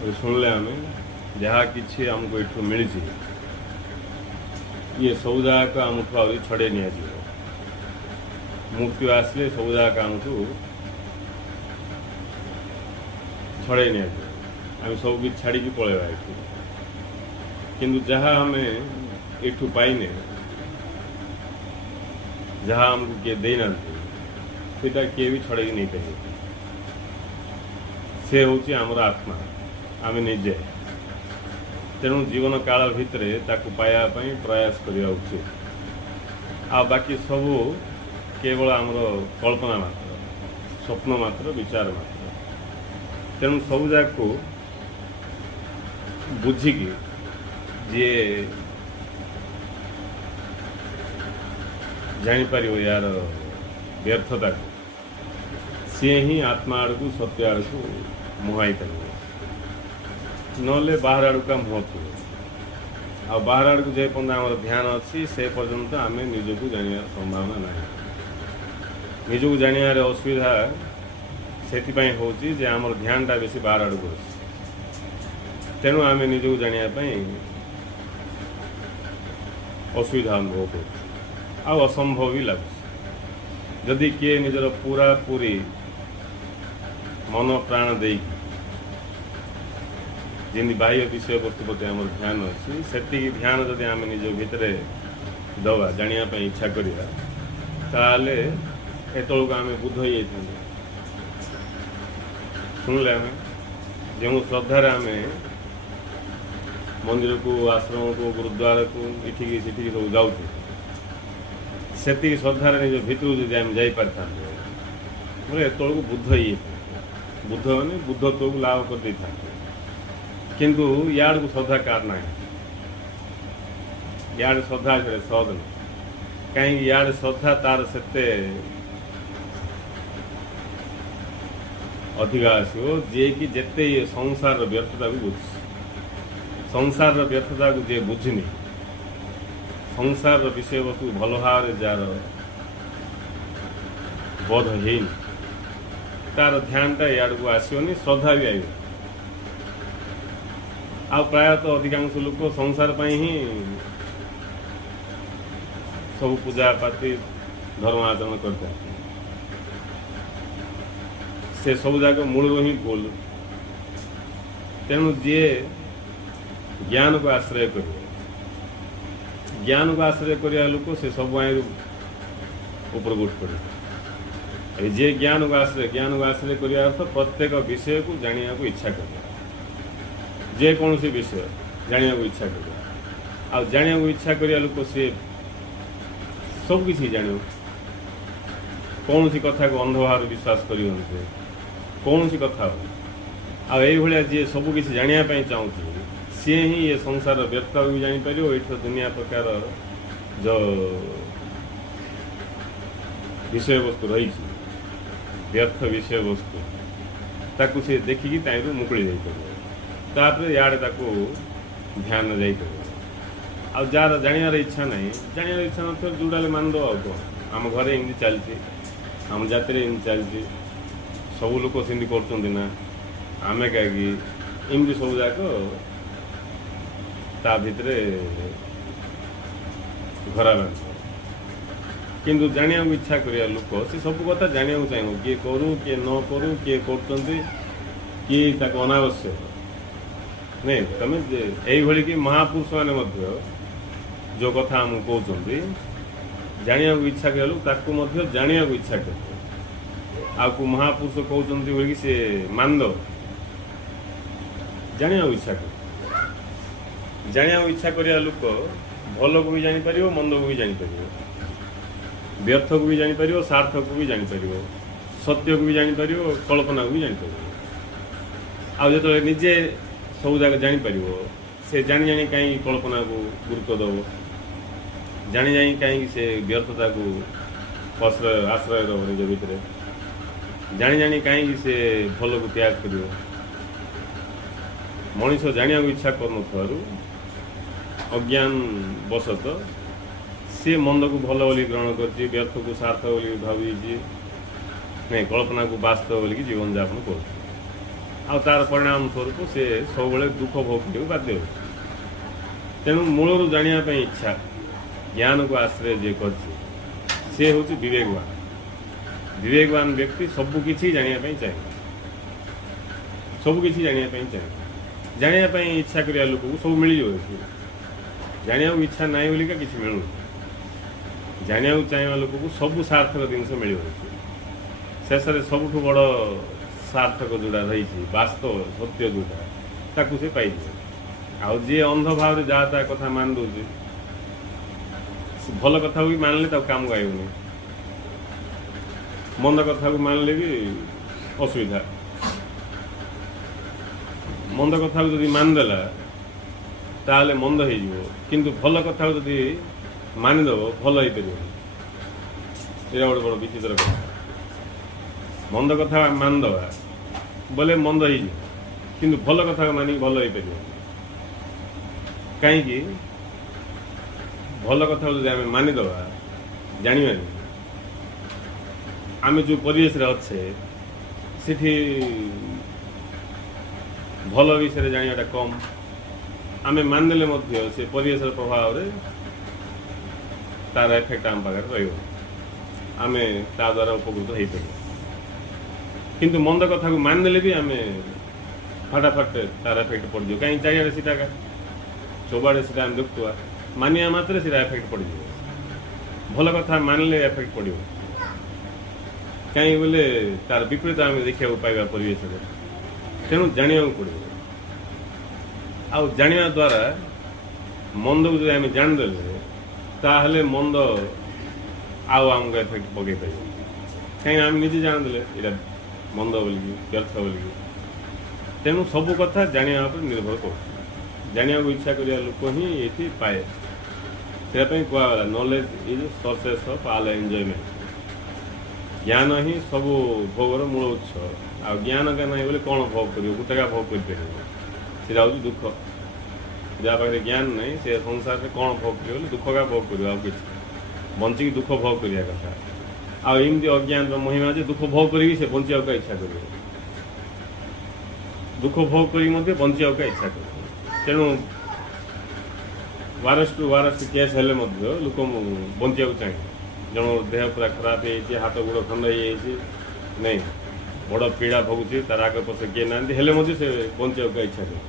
ଶୁଣିଲେ ଆମେ ଯାହା କିଛି ଆମକୁ ଏଠୁ ମିଳିଛି ଇଏ ସବୁ ଯାକ ଆମଠୁ ଆହୁରି ଛଡ଼େଇ ନିଆଯିବ। ମୁକ୍ତି ଆସିଲେ ସବୁ ଯାକ ଆମକୁ ଛଡ଼େଇ ନିଆଯିବ। ଆମେ ସବୁ କିଛି ଛାଡ଼ିକି ପଳେଇବା ଏଠୁ। କିନ୍ତୁ ଯାହା ଆମେ ଏଠୁ ପାଇନେ, ଯାହା ଆମକୁ କିଏ ଦେଇନାହାନ୍ତି ସେଇଟା କିଏ ବି ଛଡ଼େଇକି ନେଇପାରିବେ। ସେ ହେଉଛି ଆମର ଆତ୍ମା, ଆମେ ନିଜେ। ତେଣୁ ଜୀବନ କାଳ ଭିତରେ ତାକୁ ପାଇବା ପାଇଁ ପ୍ରୟାସ କରିବା ଉଚିତ। ଆଉ ବାକି ସବୁ କେବଳ ଆମର କଳ୍ପନା ମାତ୍ର, ସ୍ୱପ୍ନ ମାତ୍ର, ବିଚାର ମାତ୍ର। ତେଣୁ ସବୁ ଯାକୁ ବୁଝିକି ଯିଏ ଜାଣିପାରିବ ୟାର ବ୍ୟର୍ଥତାକୁ, ସିଏ ହିଁ ଆତ୍ମା ଆଡ଼କୁ, ସତ୍ୟ ଆଡ଼କୁ ମୁହାଁଇ ପାରିବ। ନହେଲେ ବାହାର ଆଡ଼କୁ ମୁହଁ ଥିବ। ଆଉ ବାହାର ଆଡ଼କୁ ଯେ ପର୍ଯ୍ୟନ୍ତ ଆମର ଧ୍ୟାନ ଅଛି ସେ ପର୍ଯ୍ୟନ୍ତ ଆମେ ନିଜକୁ ଜାଣିବାର ସମ୍ଭାବନା ନାହିଁ। ନିଜକୁ ଜାଣିବାରେ ଅସୁବିଧା ସେଥିପାଇଁ ହେଉଛି ଯେ ଆମର ଧ୍ୟାନଟା ବେଶୀ ବାହାର ଆଡ଼କୁ ଅଛି। ତେଣୁ ଆମେ ନିଜକୁ ଜାଣିବା ପାଇଁ ଅସୁବିଧା ଅନୁଭବ କରୁଛୁ, ଆଉ ଅସମ୍ଭବ ବି ଲାଗୁଛି। ଯଦି କିଏ ନିଜର ପୁରାପୁରି ମନ ପ୍ରାଣ ଦେଇକି ଯେମିତି ବାହ୍ୟ ବିଷୟବସ୍ତୁ ପ୍ରତି ଆମର ଧ୍ୟାନ ଅଛି, ସେତିକି ଧ୍ୟାନ ଯଦି ଆମେ ନିଜ ଭିତରେ ଦେବା, ଜାଣିବା ପାଇଁ ଇଚ୍ଛା କରିବା, ତାହେଲେ ଏତେବେଳକୁ ଆମେ ବୁଦ୍ଧ ହେଇଯାଇଥାନ୍ତେ। ଶୁଣିଲେ ଆମେ ଯେଉଁ ଶ୍ରଦ୍ଧାରେ ଆମେ ମନ୍ଦିରକୁ, ଆଶ୍ରମକୁ, ଗୁରୁଦ୍ୱାରକୁ, ଏଠିକି ସେଠିକି ସବୁ ଯାଉଛୁ, ସେତିକି ଶ୍ରଦ୍ଧାରେ ନିଜ ଭିତରକୁ ଯଦି ଆମେ ଯାଇପାରିଥାନ୍ତେ ବୋଲେ ଏତେବେଳକୁ ବୁଦ୍ଧ ହେଇଯାଇଥାନ୍ତେ। ବୁଦ୍ଧ ମାନେ ବୁଦ୍ଧତ୍ୱକୁ ଲାଭ କରିଦେଇଥାନ୍ତେ। କିନ୍ତୁ ଇଆଡ଼କୁ ଶ୍ରଦ୍ଧା କାହାର ନାହିଁ। ଇଆଡ଼େ ଶ୍ରଦ୍ଧା ସେଟା ସହଜ ନାହିଁ। କାହିଁକି ଇଆଡ଼େ ଶ୍ରଦ୍ଧା ତାର ସେତେ ଅଧିକା ଆସିବ ଯିଏକି ଯେତେ ସଂସାରର ବ୍ୟର୍ଥତାକୁ ବୁଝୁଛି। ସଂସାରର ବ୍ୟର୍ଥତାକୁ ଯିଏ ବୁଝିନି, ସଂସାରର ବିଷୟବସ୍ତୁ ଭଲ ଭାବରେ ଯାହାର ବୋଧ ହେଇନି, ତାର ଧ୍ୟାନଟା ଇଆଡ଼କୁ ଆସିବନି, ଶ୍ରଦ୍ଧା ବି ଆସିବ। ଆଉ ପ୍ରାୟତଃ ଅଧିକାଂଶ ଲୋକ ସଂସାର ପାଇଁ ହିଁ ସବୁ ପୂଜା ପାତି ଧର୍ମ ଆଚରଣ କରିଥାନ୍ତି। ସେ ସବୁ ଯାକ ମୂଳରୁ ହିଁ ଭୁଲ। ତେଣୁ ଯିଏ ଜ୍ଞାନକୁ ଆଶ୍ରୟ କରିବ, ଜ୍ଞାନକୁ ଆଶ୍ରୟ କରିବା ଲୋକ ସେ ସବୁ ଆଇଁରୁ ଉପରକୁ ଉଠି ପଡ଼ିବ। ଯିଏ ଜ୍ଞାନକୁ ଆଶ୍ରୟ କରିବା ଅର୍ଥ ପ୍ରତ୍ୟେକ ବିଷୟକୁ ଜାଣିବାକୁ ଇଚ୍ଛା କରିବା। ଯେକୌଣସି ବିଷୟ ଜାଣିବାକୁ ଇଚ୍ଛା କରିବା। ଆଉ ଜାଣିବାକୁ ଇଚ୍ଛା କରିବା ଲୋକ ସିଏ ସବୁକିଛି ଜାଣିବ। କୌଣସି କଥାକୁ ଅନ୍ଧ ଭାବରେ ବିଶ୍ୱାସ କରିବନି। ସେ କୌଣସି କଥା ହବ। ଆଉ ଏଇଭଳିଆ ଯିଏ ସବୁକିଛି ଜାଣିବା ପାଇଁ ଚାହୁଁଛି, ସିଏ ହିଁ ଏ ସଂସାରର ବ୍ୟର୍ଥତାକୁ ବି ଜାଣିପାରିବ। ଏଇଠି ଦୁନିଆ ପ୍ରକାର ଯେଉଁ ବିଷୟବସ୍ତୁ ରହିଛି, ବ୍ୟର୍ଥ ବିଷୟବସ୍ତୁ, ତାକୁ ସେ ଦେଖିକି ତାଇରୁ ମୁକୁଳି ଯାଇପାରିବ। ତାପରେ ଇଆଡ଼େ ତାକୁ ଧ୍ୟାନ ଯାଇପାରିବ। ଆଉ ଯାହାର ଜାଣିବାର ଇଚ୍ଛା ନାହିଁ, ଜାଣିବାର ଇଚ୍ଛା ନଥିବ ଯେଉଁଟା ମାନିଦେବ। ଆଉ କ'ଣ, ଆମ ଘରେ ଏମିତି ଚାଲିଛି, ଆମ ଜାତିରେ ଏମିତି ଚାଲିଛି, ସବୁ ଲୋକ ସେମିତି କରୁଛନ୍ତି ନା, ଆମେ କାହିଁକି, ଏମିତି ସବୁ ଯାକ ତା ଭିତରେ ଘରା ବାନ୍ଧିବ। କିନ୍ତୁ ଜାଣିବାକୁ ଇଚ୍ଛା କରିବା ଲୋକ ସେ ସବୁ କଥା ଜାଣିବାକୁ ଚାହିଁବ। କିଏ କରୁ, କିଏ ନ କରୁ, କିଏ କରୁଛନ୍ତି, କିଏ ତାକୁ ଅନାବଶ୍ୟକ ନାଇଁ। ତମେ ଏଇଭଳି କି ମହାପୁରୁଷମାନେ ମଧ୍ୟ ଯେଉଁ କଥା ଆମକୁ କହୁଛନ୍ତି, ଜାଣିବାକୁ ଇଚ୍ଛା କଲୁ ତାକୁ ମଧ୍ୟ ଜାଣିବାକୁ ଇଚ୍ଛା କରୁ। ଆଉ କେଉଁ ମହାପୁରୁଷ କହୁଛନ୍ତି ବୋଲିକି ସେ ମାନିଦେବ। ଜାଣିବାକୁ ଇଚ୍ଛା କରୁ। ଜାଣିବାକୁ ଇଚ୍ଛା କରିବା ଲୋକ ଭଲକୁ ବି ଜାଣିପାରିବ, ମନ୍ଦକୁ ବି ଜାଣିପାରିବ, ବ୍ୟର୍ଥକୁ ବି ଜାଣିପାରିବ, ସାର୍ଥକୁ ବି ଜାଣିପାରିବ, ସତ୍ୟକୁ ବି ଜାଣିପାରିବ, କଳ୍ପନାକୁ ବି ଜାଣିପାରିବ। ଆଉ ଯେତେବେଳେ ନିଜେ ସବୁ ଯାକ ଜାଣିପାରିବ, ସେ ଜାଣି କାହିଁକି କଳ୍ପନାକୁ ଗୁରୁତ୍ୱ ଦେବ, ଜାଣି କାହିଁକି ସେ ବ୍ୟର୍ଥତାକୁ ଆଶ୍ରୟ ଦେବ ନିଜ ଭିତରେ, ଜାଣି କାହିଁକି ସେ ଭଲକୁ ତ୍ୟାଗ କରିବ। ମଣିଷ ଜାଣିବାକୁ ଇଚ୍ଛା କରୁନଥିବାରୁ ଅଜ୍ଞାନ ବଶତଃ ସିଏ ମନ୍ଦକୁ ଭଲ ବୋଲି ଗ୍ରହଣ କରିଛି, ବ୍ୟର୍ଥକୁ ସାର୍ଥ ବୋଲି ଭାବିଛି, ନାଇଁ କଳ୍ପନାକୁ ବାସ୍ତବ ବୋଲିକି ଜୀବନଯାପନ କରୁଛି। ଆଉ ତାର ପରିଣାମ ସ୍ୱରୂପ ସେ ସବୁବେଳେ ଦୁଃଖ ଭୋଗ କରିବାକୁ ବାଧ୍ୟ ହେଉଛି। ତେଣୁ ମୂଳରୁ ଜାଣିବା ପାଇଁ ଇଚ୍ଛା, ଜ୍ଞାନକୁ ଆଶ୍ରୟ ଯିଏ କରିଛି ସେ ହେଉଛି ବିବେକବାନ। ବିବେକବାନ ବ୍ୟକ୍ତି ସବୁକିଛି ଜାଣିବା ପାଇଁ ଚାହେଁ, ସବୁକିଛି ଜାଣିବା ପାଇଁ ଚାହେଁ। ଜାଣିବା ପାଇଁ ଇଚ୍ଛା କରିବା ଲୋକକୁ ସବୁ ମିଳିଯିବ। ଜାଣିବାକୁ ଇଚ୍ଛା ନାହିଁ ବୋଲିକା କିଛି ମିଳୁନି। ଜାଣିବାକୁ ଚାହିଁବା ଲୋକକୁ ସବୁ ସାର୍ଥକ ଜିନିଷ ମିଳିବ। ଶେଷରେ ସବୁଠୁ ବଡ଼ ସାର୍ଥକ ଯେଉଁଟା ରହିଛି, ବାସ୍ତବ ସତ୍ୟ ଯେଉଁଟା, ତାକୁ ସେ ପାଇଯିବ। ଆଉ ଯିଏ ଅନ୍ଧ ଭାବରେ ଯାହା ତା କଥା ମାନି ଦେଉଛି, ଭଲ କଥାକୁ ବି ମାନିଲେ ତାକୁ କାମକୁ ଆଇବନି, ମନ୍ଦ କଥାକୁ ମାନିଲେ ବି ଅସୁବିଧା। ମନ୍ଦ କଥାକୁ ଯଦି ମାନିଦେଲା ତାହେଲେ ମନ୍ଦ ହେଇଯିବ, କିନ୍ତୁ ଭଲ କଥାକୁ ଯଦି ମାନିଦେବ ଭଲ ହେଇପାରିବନି। ଏଇଟା ଗୋଟେ ବଡ଼ ବିଚିତ୍ର କଥା। ମନ୍ଦ କଥା ମାନିଦେବା ବୋଲେ ମନ୍ଦ ହେଇଯିବ, କିନ୍ତୁ ଭଲ କଥାକୁ ମାନିକି ଭଲ ହେଇପାରିବ। କାହିଁକି? ଭଲ କଥାକୁ ଯଦି ଆମେ ମାନିଦେବା, ଜାଣିବାନି ଆମେ ଯେଉଁ ପରିବେଶରେ ଅଛେ ସେଠି ଭଲ ବିଷୟରେ ଜାଣିବାଟା କମ୍। ଆମେ ମାନିଦେଲେ ମଧ୍ୟ ସେ ପରିବେଶର ପ୍ରଭାବରେ ତାର ଏଫେକ୍ଟ ଆମ ପାଖରେ ରହିବ, ଆମେ ତା ଦ୍ୱାରା ଉପକୃତ ହେଇପାରିବ। କିନ୍ତୁ ମନ୍ଦ କଥାକୁ ମାନିଦେଲେ ବି ଆମେ ଫଟାଫଟ ତାର ଏଫେକ୍ଟ ପଡ଼ିଯିବ। କାହିଁକି? ଚାରିଆଡ଼େ ସେଇଟା ସବୁଆଡ଼େ ସେଇଟା ଆମେ ଦେଖୁଥିବା, ମାନିବା ମାତ୍ରେ ସେଇଟା ଏଫେକ୍ଟ ପଡ଼ିଯିବ। ଭଲ କଥା ମାନିଲେ ଏଫେକ୍ଟ ପଡ଼ିବ। କାହିଁକି ବୋଲେ ତାର ବିପରୀତ ଆମେ ଦେଖିବାକୁ ପାଇବା ପରିବେଶରେ। ତେଣୁ ଜାଣିବାକୁ ପଡ଼ିବ। ଆଉ ଜାଣିବା ଦ୍ୱାରା ମନ୍ଦକୁ ଯଦି ଆମେ ଜାଣିଦେଲେ ତାହେଲେ ମନ୍ଦ ଆଉ ଆମକୁ ଏଫେକ୍ଟ ପକାଇ ପାରିବ। କାହିଁକି? ଆମେ ନିଜେ ଜାଣିଦେଲେ ଏଇଟା ମନ୍ଦ ବୋଲିକି, ବ୍ୟର୍ଥ ବୋଲିକି। ତେଣୁ ସବୁ କଥା ଜାଣିବା ଉପରେ ନିର୍ଭର କରୁଛି। ଜାଣିବାକୁ ଇଚ୍ଛା କରିବା ଲୋକ ହିଁ ଏଠି ପାଏ। ସେଇଟା ପାଇଁ କୁହାଗଲା knowledge is sources of all enjoyment. ଜ୍ଞାନ ହିଁ ସବୁ ଭୋଗର ମୂଳ ଉତ୍ସ। ଆଉ ଜ୍ଞାନ କା ନାହିଁ ବୋଲେ କ'ଣ ଭୋଗ କରିବ? ଗୋଟାକା ଭୋଗ କରିପାରିବ। ସେଇଟା ହେଉଛି ଦୁଃଖ। ଯାହା ପାଖରେ ଜ୍ଞାନ ନାହିଁ ସେ ସଂସାରରେ କ'ଣ ଭୋଗ କରିବ ବୋଲେ ଦୁଃଖ କା ଭୋଗ କରିବ, ଆଉ କିଛି। ବଞ୍ଚିକି ଦୁଃଖ ଭୋଗ କରିବା କଥା। ଆଉ ଏମିତି ଅଜ୍ଞାନର ମହିମା ଯେ ଦୁଃଖ ଭୋଗ କରିକି ସେ ବଞ୍ଚିବାକୁ ଇଚ୍ଛା କରିବ। ଦୁଃଖ ଭୋଗ କରିକି ମଧ୍ୟ ବଞ୍ଚିବାକୁ ଇଚ୍ଛା କରିବ। ତେଣୁ ୱାରଷ୍ଟ କେସ୍ ହେଲେ ମଧ୍ୟ ଲୋକ ବଞ୍ଚିବାକୁ ଚାହେଁ। ଜଣଙ୍କ ଦେହ ପୁରା ଖରାପ ହେଇଯାଇଛି, ହାତ ଗୋଡ଼ ଖଣ୍ଡ ହେଇଯାଇଛି, ନାଇଁ ବଡ଼ ପୀଡ଼ା ଭୋଗୁଛି, ତାର ଆଗ ପଛ କିଏ ନାହାନ୍ତି, ହେଲେ ମଧ୍ୟ ସେ ବଞ୍ଚିବାକୁ ଇଚ୍ଛା କରେ,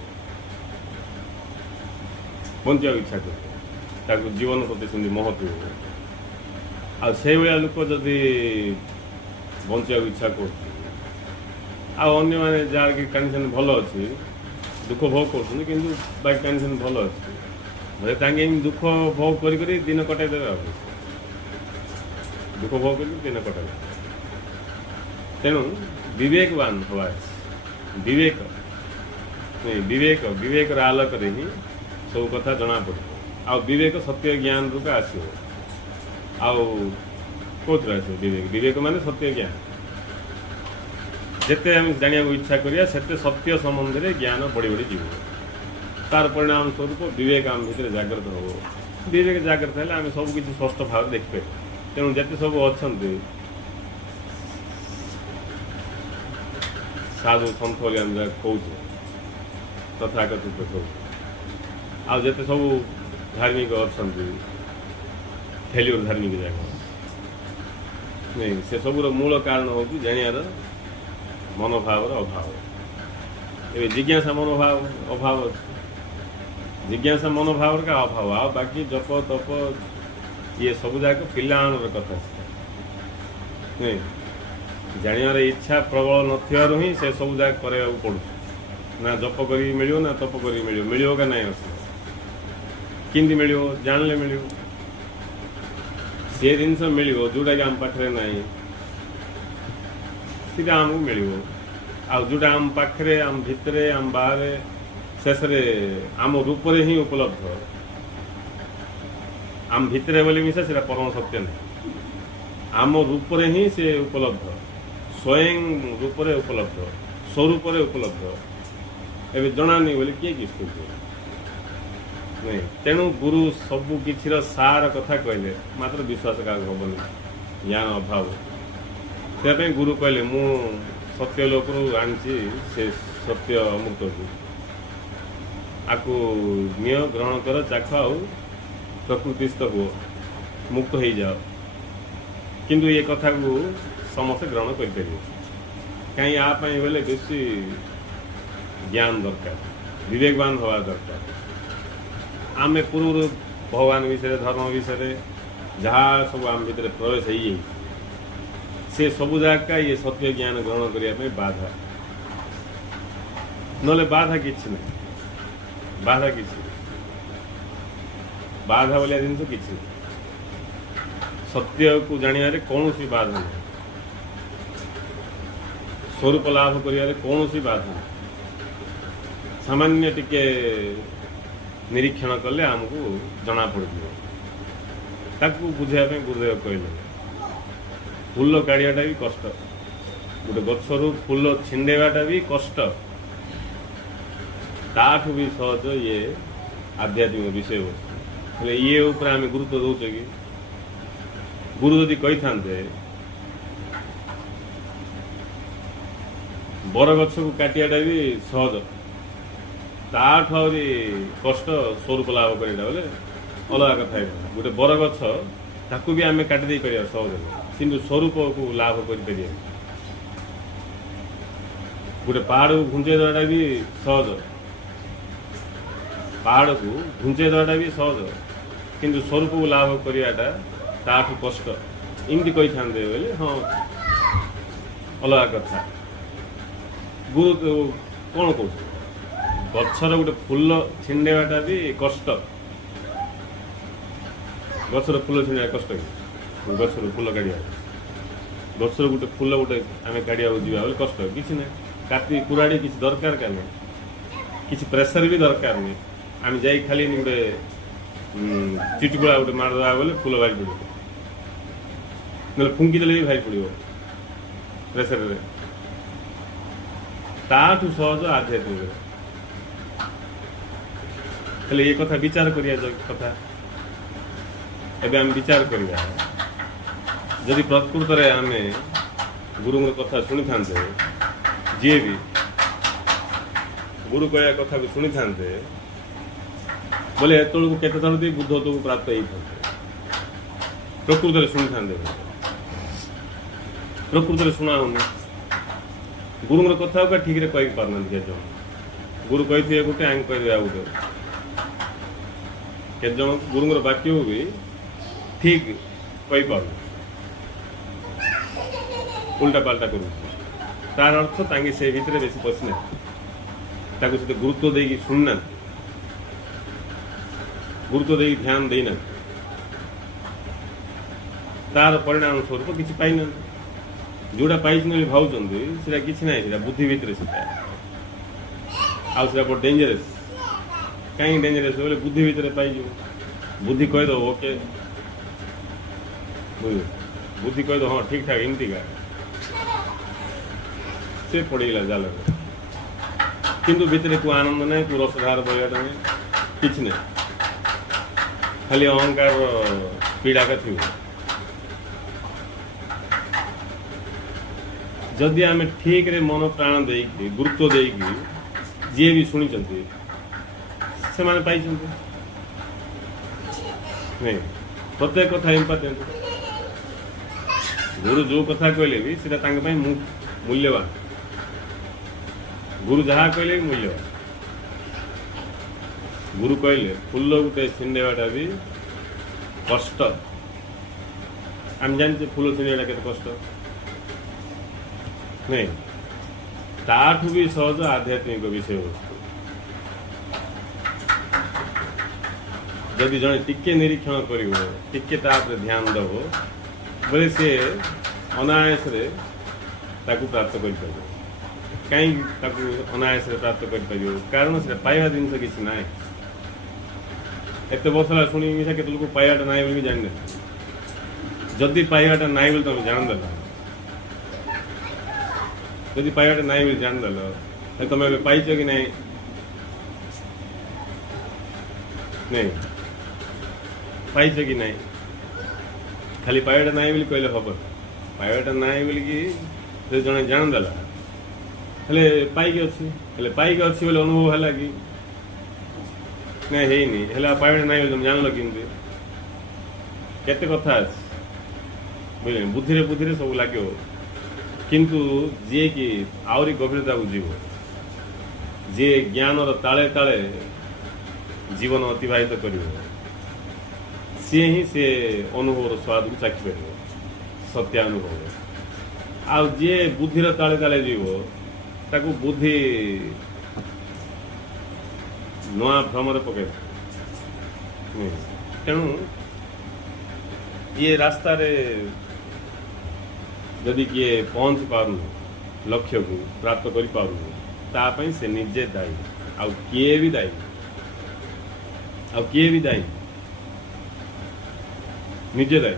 ବଞ୍ଚିବାକୁ ଇଚ୍ଛା କରେ। ତାକୁ ଜୀବନ ପ୍ରତି ସେମିତି ମହତ୍ଵ। ଆଉ ସେଇଭଳିଆ ଲୋକ ଯଦି ବଞ୍ଚିବାକୁ ଇଚ୍ଛା କରୁଛି, ଆଉ ଅନ୍ୟମାନେ ଯାହାର କି କଣ୍ଡିସନ୍ ଭଲ ଅଛି, ଦୁଃଖ ଭୋଗ କରୁଛନ୍ତି କିନ୍ତୁ ବାକି କଣ୍ଡିସନ୍ ଭଲ ଅଛି, ବୋଲେ ତାଙ୍କେ ଏମିତି ଦୁଃଖ ଭୋଗ କରି କରି ଦିନ କଟାଇ ଦେବେ। ଆଉ ଦୁଃଖ ଭୋଗ କରିକି ଦିନ କଟାଇବେ। ତେଣୁ ବିବେକବାନ ହେବା, ବିବେକର ଆଲୋକରେ ହିଁ ସବୁ କଥା ଜଣାପଡ଼ିବ। ଆଉ ବିବେକ ସତ୍ୟ ଜ୍ଞାନ ରୂପେ ଆସିବ। ଆଉ କେଉଁଥିରେ ଆସିବ ବିବେକ? ବିବେକ ମାନେ ସତ୍ୟ ଜ୍ଞାନ। ଯେତେ ଆମେ ଜାଣିବାକୁ ଇଚ୍ଛା କରିବା ସେତେ ସତ୍ୟ ସମ୍ବନ୍ଧରେ ଜ୍ଞାନ ବଢ଼ି ବଢ଼ି ଯିବ। ତାର ପରିଣାମ ସ୍ୱରୂପ ବିବେକ ଆମ ଭିତରେ ଜାଗ୍ରତ ହେବ। ବିବେକ ଜାଗ୍ରତ ହେଲେ ଆମେ ସବୁକିଛି ସ୍ପଷ୍ଟ ଭାବରେ ଦେଖିପାରିବା। ତେଣୁ ଯେତେ ସବୁ ଅଛନ୍ତି ସାଧୁ ସନ୍ଥ ବୋଲି ଆମେ ଯାହା କହୁଛେ, ତଥାକଥିତ ସବୁ, ଆଉ ଯେତେ ସବୁ ଧାର୍ମିକ ଅଛନ୍ତି, ଫେଲିଓର ଧାର୍ମିକ ଯାକ ନାଇଁ, ସେ ସବୁର ମୂଳ କାରଣ ହେଉଛି ଜାଣିବାର ମନୋଭାବର ଅଭାବ। ଏବେ ଜିଜ୍ଞାସା ମନୋଭାବ ଅଭାବ ଅଛି। ଜିଜ୍ଞାସା ମନୋଭାବର କା ଅଭାବ। ଆଉ ବାକି ଜପ ତପ ଇଏ ସବୁ ଯାକ ପିଲାମାନଙ୍କର କଥା। ନାଇଁ, ଜାଣିବାର ଇଚ୍ଛା ପ୍ରବଳ ନଥିବାରୁ ହିଁ ସେ ସବୁ ଯାକ କରିବାକୁ ପଡ଼ୁଛି। ନା ଜପ କରିକି ମିଳିବ, ନା ତପ କରିକି ମିଳିବ। ମିଳିବ କା ନାହିଁ ଅସୁବିଧା। କେମିତି ମିଳିବ? ଜାଣିଲେ ମିଳିବ। ସେ ଜିନିଷ ମିଳିବ ଯେଉଁଟାକି ଆମ ପାଖରେ ନାହିଁ, ସେଇଟା ଆମକୁ ମିଳିବ। ଆଉ ଯେଉଁଟା ଆମ ପାଖରେ, ଆମ ଭିତରେ, ଆମ ବାହାରେ, ଶେଷରେ ଆମ ରୂପରେ ହିଁ ଉପଲବ୍ଧ। ଆମ ଭିତରେ ବୋଲି ମିଶା ସେଇଟା ପରମ ସତ୍ୟ ନାହିଁ। ଆମ ରୂପରେ ହିଁ ସେ ଉପଲବ୍ଧ, ସ୍ୱୟଂ ରୂପରେ ଉପଲବ୍ଧ, ସ୍ୱରୂପରେ ଉପଲବ୍ଧ। ଏବେ ଜଣାନି ବୋଲି କିଏ କିଛି କହୁଛି ନାଇଁ। ତେଣୁ ଗୁରୁ ସବୁ କିଛିର ସାର କଥା କହିଲେ ମାତ୍ର ବିଶ୍ୱାସ କାହାକୁ ହେବନି, ଜ୍ଞାନ ଅଭାବ। ସେଥିପାଇଁ ଗୁରୁ କହିଲେ ମୁଁ ସତ୍ୟ ଲୋକରୁ ଆଣିଛି ସେ सत्य अमुक्त को आपको निय ग्रहण कर चाख आउ प्रकृतिस्थ हुओ मुक्त हो जाओ किंतु ये कथा को समस्त ग्रहण कर कहीं आप बोले बेसी ज्ञान दरकार विवेकवान हवा दरकार आम पूर्व भगवान विषय धर्म विषय जहाँ सब आम भीतर प्रवेश हो से सबू जगह ये सत्य ज्ञान ग्रहण करने बाधा नले बाधा किसी ना बाधा किसी बाधा भाया जिन किसी सत्य को जानवर कौन सी बाधा नहीं स्वरूप लाभ कर कौन सी बाधा नहीं सामान्य टिके निरीक्षण कले आमको जना पड़ बुझापी गुरुदेव कहले फूल काढ़ाटा भी कष्ट गोटे गचर फूल छिंडेवाटा भी कष्ट ताठू भी सहज ये आध्यात्मिक विषय वस्तु ये ऊपर आम गुरुत्व दौचे कि गुरु यदि कही था बरगछ को काटियाटा भी सहज ताठू आहरी कष्ट स्वरूप लाभ करटा बोले अलग कथा गोटे बरगछ ताकू भी आम काटिदे पार सहज किंतु स्वरूप को लाभ कर गोटे पहाड़ को घुंचे देवाटा भी सहज पहाड़ को घुंचे देवाटा भी सहज किंतु स्वरूप को लाभ कराटा ताठू कष्ट इमती कही था बोले हाँ अलग कथा गुरु कौन कौ गचर गोटे फूल छिंडेवाटा भी कष्ट गचर फूल छिंडा कष्ट गचर फूल काढ़ा गचर गोटे फूल गोटे आम काढ़ा जा कष्ट किसी ना काटी कुराड़ी किसी दरकार क्या किसी प्रेसर भी दरकार नहीं आम जा खाली गोटे चिटकुड़ा गोटे मारदा बोले फूल बाहरी पड़ो ना फुंकी देले भी बाहरी पड़ो प्रेसर ताठू सहज आध्यात्मिक हेले ये कथा विचार करिया कथा एबे आम विचार करिया जदि प्रकृत रे आमे गुरु कथा शुणी था जी भी गुरु कहया कथा को शुणी था बोले एतल को केते थर बुद्धत्व को प्राप्त होता प्रकृत शुणी था प्रकृत शुणा होनी गुरु कथा को ठीक कही पारना केजन गुरु कही गोटे आम कह गोटे केजन गुरु वाक्य भी ठीक कही पार उल्टा पाल्टा कर तार अर्थ तांगे से भीतर बेसी पशना ताको से गुरुत्व देकी शुणना गुरुत्व देकी ध्यान देना तार परिणाम स्वरूप किसी पाइना जोड़ा पाई भावुं कि ना बुद्धि भितर से आउ डेंजरस कहीं डेंजरस बोले बुद्धि भितर पाई बुद्धि कहीद ओके बुद्धि कहीद हाँ ठीक ठाक एमती का से पड़ेगा जाल किंतु भितर को आनंद ना को रसधार बहटा नहीं किसी ना खाली अहंकार पीड़ा का थी जदि आम ठीक रे मन प्राण दे गुरुत्व देकी जी भी शुणी से माने पाई नहीं प्रत्येक कथा इम्पोर्टेंट गुरु जो कथा कहले भी सीटा मूल्यवान गुरु जहाँ कहले भी मूल्यवान गुरु कहले फूल गोटे छिंडेवाटा भी कष्ट आम जानते फूल छिंडेवाटा केते कष्ट नहीं ताठू भी सहज आध्यात्मिक विषय वस्तु जदि जड़े टिके निरीक्षण कर ध्यान दब बोले सी अनायास प्राप्त कर कहीं अनायास प्राप्त कर कारण से पाइबा जिन किसी ना एत वर्ष है शुणी के लोग पाइबाटा ना बोली जान जदि पाइबाटा ना बोली तुम जानदेल जदि पाइबाटा ना बोली जानदेल तुम पाइच कि नहीं नहीं पाइच कि नहीं खाली पाइबाटा ना बोली कहले हम पाइबाटा ना बोलिकी जड़े जानदेला हेले पाइक अच्छी हेले पाइक अच्छी बोले अनुभव है कि ना है पाइबा ना जान कि केते कथा बुझे बुद्धि बुद्धि सब लगे किंतु जी कि आहरी गभीरता को जीव जी ज्ञान ताले ताले जीवन अतिवाहित कर सी ही से अनुभव स्वाद को चाखी पार सत्यानुभव आउ जी बुद्धिर ताले ताले जीव ताकू बुद्धि नुआ भ्रम पके तेणु ये रास्ता रे जदि किए पहुँच पार लक्ष्य को प्राप्त कर पार से निजे दायी आउ किए भी दायी दायी निजे दायी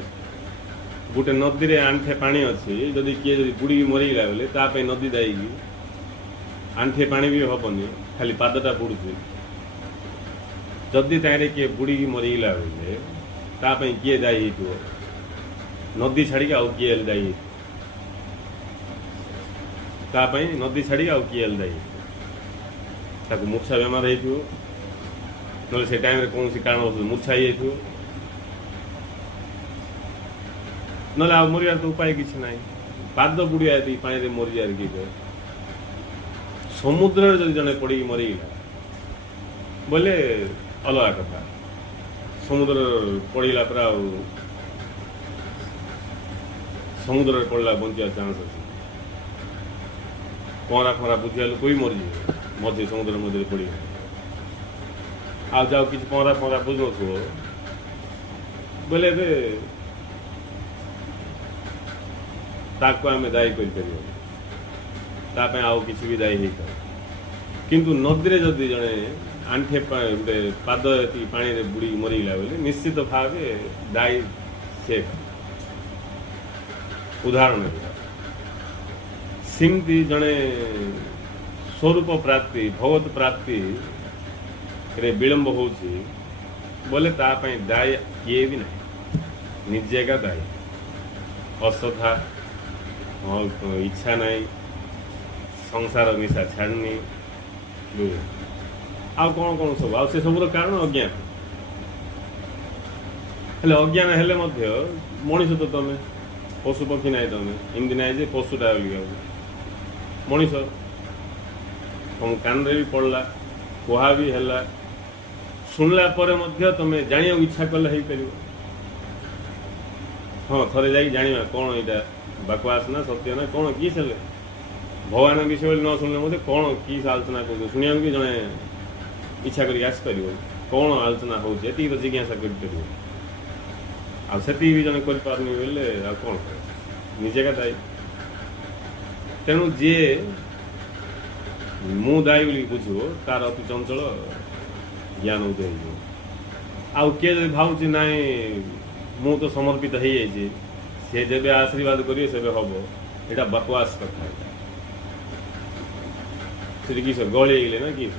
गोटे नदी रे आंठे पानी अच्छी जदि किए बुड़ी मरीगला बोले नदी दायी आंठे पानी भी हेनी खाली पादटा बुड़ू जदि तारे किए बुड़ी मरीगला बोले किए दायी हो नदी छाड़ी आउ किए दायी नदी छाड़ी आउ किए दायी ताकू मूर्छा बेमार हो से टाइम कौन कारण मूर्छा हो ना आ मरियार तो उपाय किसी ना पाद बुड़िया पानी मरीजार कि समुद्र जब जड़े पड़ मरीगला बोले अलग कथा समुद्र पड़ा पूरा समुद्र पड़ा बंचा चांस अच्छे पहरा फहरा बुझे कोई मरीज मध्य समुद्र मध्य पड़ आ जाओ कि पहरा फहरा बुझ न बोले आम दायी कर आउ कि भी दायी हो किंतु नदी जदि जड़े आंठे गोटे पाद पानी रे बुड़ी मरीगला बोले निश्चित भाव दायी से उदाहरण सिमती जड़े स्वरूप प्राप्ति भगवत प्राप्ति रे विलंब हो बोले दायी किए भी नहीं निजे का दायी अश्रद्धा इच्छा नहीं संसार निशा छाड़नी आ कौन कौन सब आ सबूर कारण अज्ञान हेले अज्ञान हेले मनीष तो तुम पशु पक्षी ना तुम एमती ना पशुटा मनीष तुम कान भी पड़ला कुहा भी है शुणला तुम जाना इच्छा कले हो पार हाँ थे जा जाना कौन यहाँ बकवास ना सत्य ना कौन कि भगवान विषय न शुणिले कौन कि आलोचना कर शुणा भी जड़े इच्छा कर आसपार कौन आलोचना हो तो जिज्ञासा कर भी जन कर बोले कौन निजे का दायी तेणु जी मु दायी बोली बुझो तार अति चंचल ज्ञान उदय हो किए जब भावुँ ना मु तो समर्पित हो जाए सी जब आशीर्वाद करेंगे से हम यहाँ बकवास कथा किस गहली गले ना कि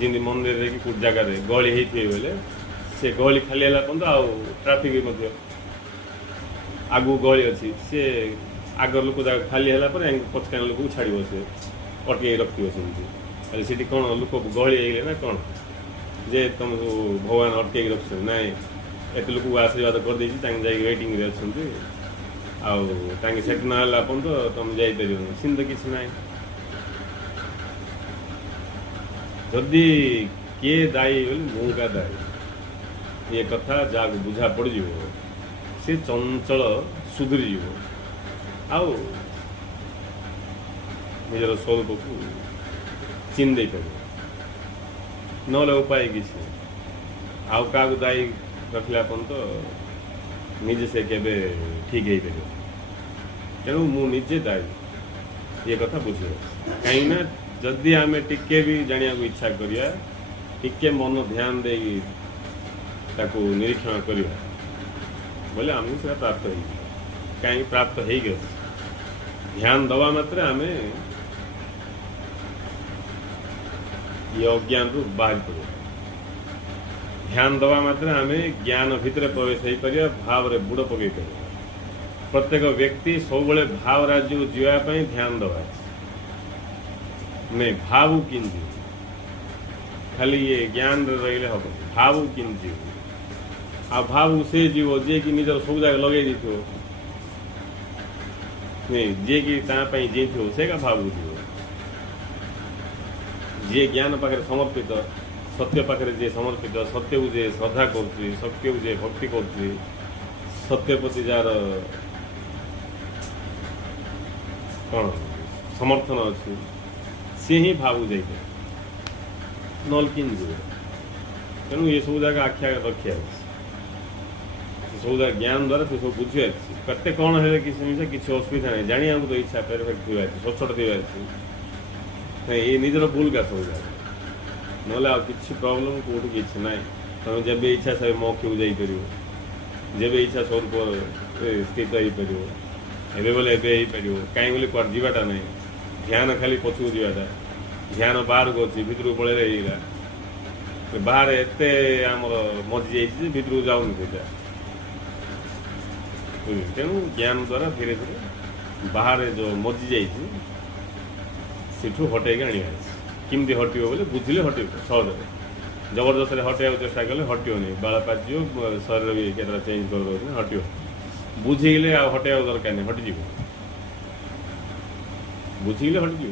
जमी मंदिर कि कौट जगार गहली होते बोले से गहली खाली है पर्यटन आउ ट्राफिक आगू गहली अच्छी सी आगर लोक खाली है पचकान लोक छाड़ से अटक रखी से कौन लोक गहली गले ना कौन जे तुम भगवान अटक रख ना एत लोक आशीर्वाद करदे वेटिंग अच्छा सेट ना पर्यटन तुम जापर सिंध कि ना जदि किए दायी बोले मु का दायी ये कथा जहाँ बुझा पड़ सी चंचल सुधरी आउ निजर स्वरूप को चिन्ह दे पार ना उपाय किसी आउ क्या दायी रखला पर्यटन निजे से केबे ठीक हो पार तेणु मु निजे दायी ये कथा बुझे कहीं जदि आम टिके भी जाना को इच्छा करिया टिके मन ध्यान दे निरीक्षण करिया बोले आम से प्राप्त हो कहीं प्राप्त हो गए ध्यान दवा मात्र आम ये अज्ञान रु बाहर पड़े ध्यान दवा मात्र आम ज्ञान भितर प्रवेश हो पार भाव रे बुड़ पकई पार प्रत्येक व्यक्ति सब भाव राज्य को जीवाई ध्यान दवा नहीं भावु किंजी खाली ये ज्ञान रही हम भावु किंजी आ भावु से जीव जे कि निजर सब जगह लगे दी नहीं जे कि जी थो से का भावु जीव जे ज्ञान पाखे समर्पित सत्य पाखे जे समर्पित सत्य को जे श्रद्धा कर सत्य को जे भक्ति कर सत्य प्रति जार कौन समर्थन अच्छी सी ही भावु जाए नल किन जीव तेणु ये सब जगह आख्या रखा सब जगह ज्ञान द्वारा से सब बुझे कते कौन है किसी असुविधा नहीं जानिया तो इच्छा परफेक्ट थी सचोट थी ये निजर भूल का सब जगह ना कि प्रोब्लेम कौट कि ना तुम जब इच्छा से मोक्ष को जापर जब इच्छा स्वरूप स्थित हो पार एवं बोले कहीं बोले कौट जाटा ना ध्यान खाली पछू जाटा ध्यान बाहर को अच्छी भितर पड़े रहीगला बाहर एत आमर मजी जाइए भितर जाऊनी पूजा तेणु ज्ञान द्वारा धीरे धीरे बाहर जो मजी जाइए सेठू हटेक आने किमती हटो बोले बुझे हटे सहज जबरदस्त हटेक चेषा कले हटो नहीं बाल पाचो शरीर भी केतटा चेंज कर हटो बुझीगले हटेक दरकार नहीं हटिज बुझीगले हटिज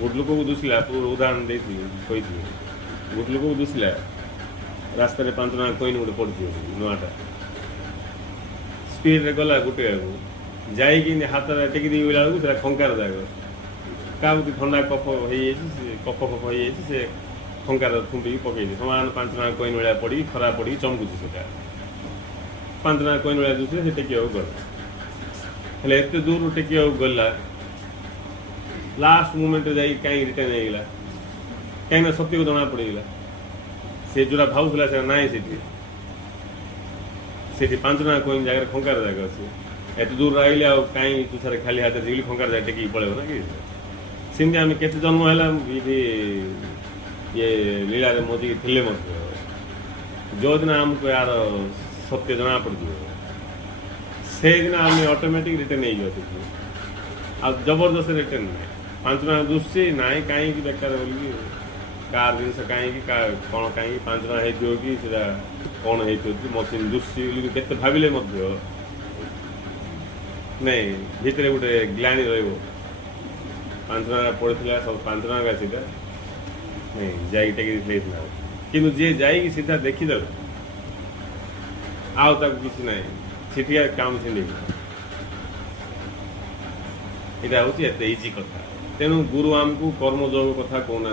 गोटे लोक को दुसला उदाहरण कही गोटे लोक को दुसला रास्तार 5 टଙ୍କା कईन गोटे पड़े नुआटा स्पीड गला गोटे जाकि हाथ टेक दी बेला बेलू खंकार जाग क्या ठंडा कफ कफ फफ हो से खंकार थुंपी पकई समान 5 टଙ୍କା कईन भाया पड़ी खराब पड़ी चमकुची से 5 टଙ୍କା कईन भाया दूसरे से टेक गला एत दूर टेक गला लास्ट मोमेंट जाई कहीं रिटर्न होगा कहीं सत्य को जना पड़ेगा से जोड़ा भावुला से ना से 5 टଙ୍କା कईन जगह खंकार जगह अच्छे एत दूर रही कहीं तुषार खाली हाथ जिगली खंकार जाए टेक पड़े ना कि सेमती आम के जन्म है ये लीला मजी थे जो दिन आमको यार सत्य जना पड़ से दिन आम ऑटोमेटिक रिटर्न हो जबरदस्त रिटर्न 5 टଙ୍କା दुसुची ना कहीं बेकार बोल कार जिन कहीं कौन कहीं 5 टଙ୍କା हो कि कौन हो मशीन दुसुची बोल के भाविले नहीं भितर गोटे ग्लानी रही 5 टଙ୍କା पड़ता सब 5 टଙ୍କା सीधा नहीं जाकि टेक कि जी जाकि सीधा देखीदेव आउ कि ना सीटिया काम से यहाँ हूँ एत इजी कथा तेणु गुरु आमको कर्मयोग कथा कहना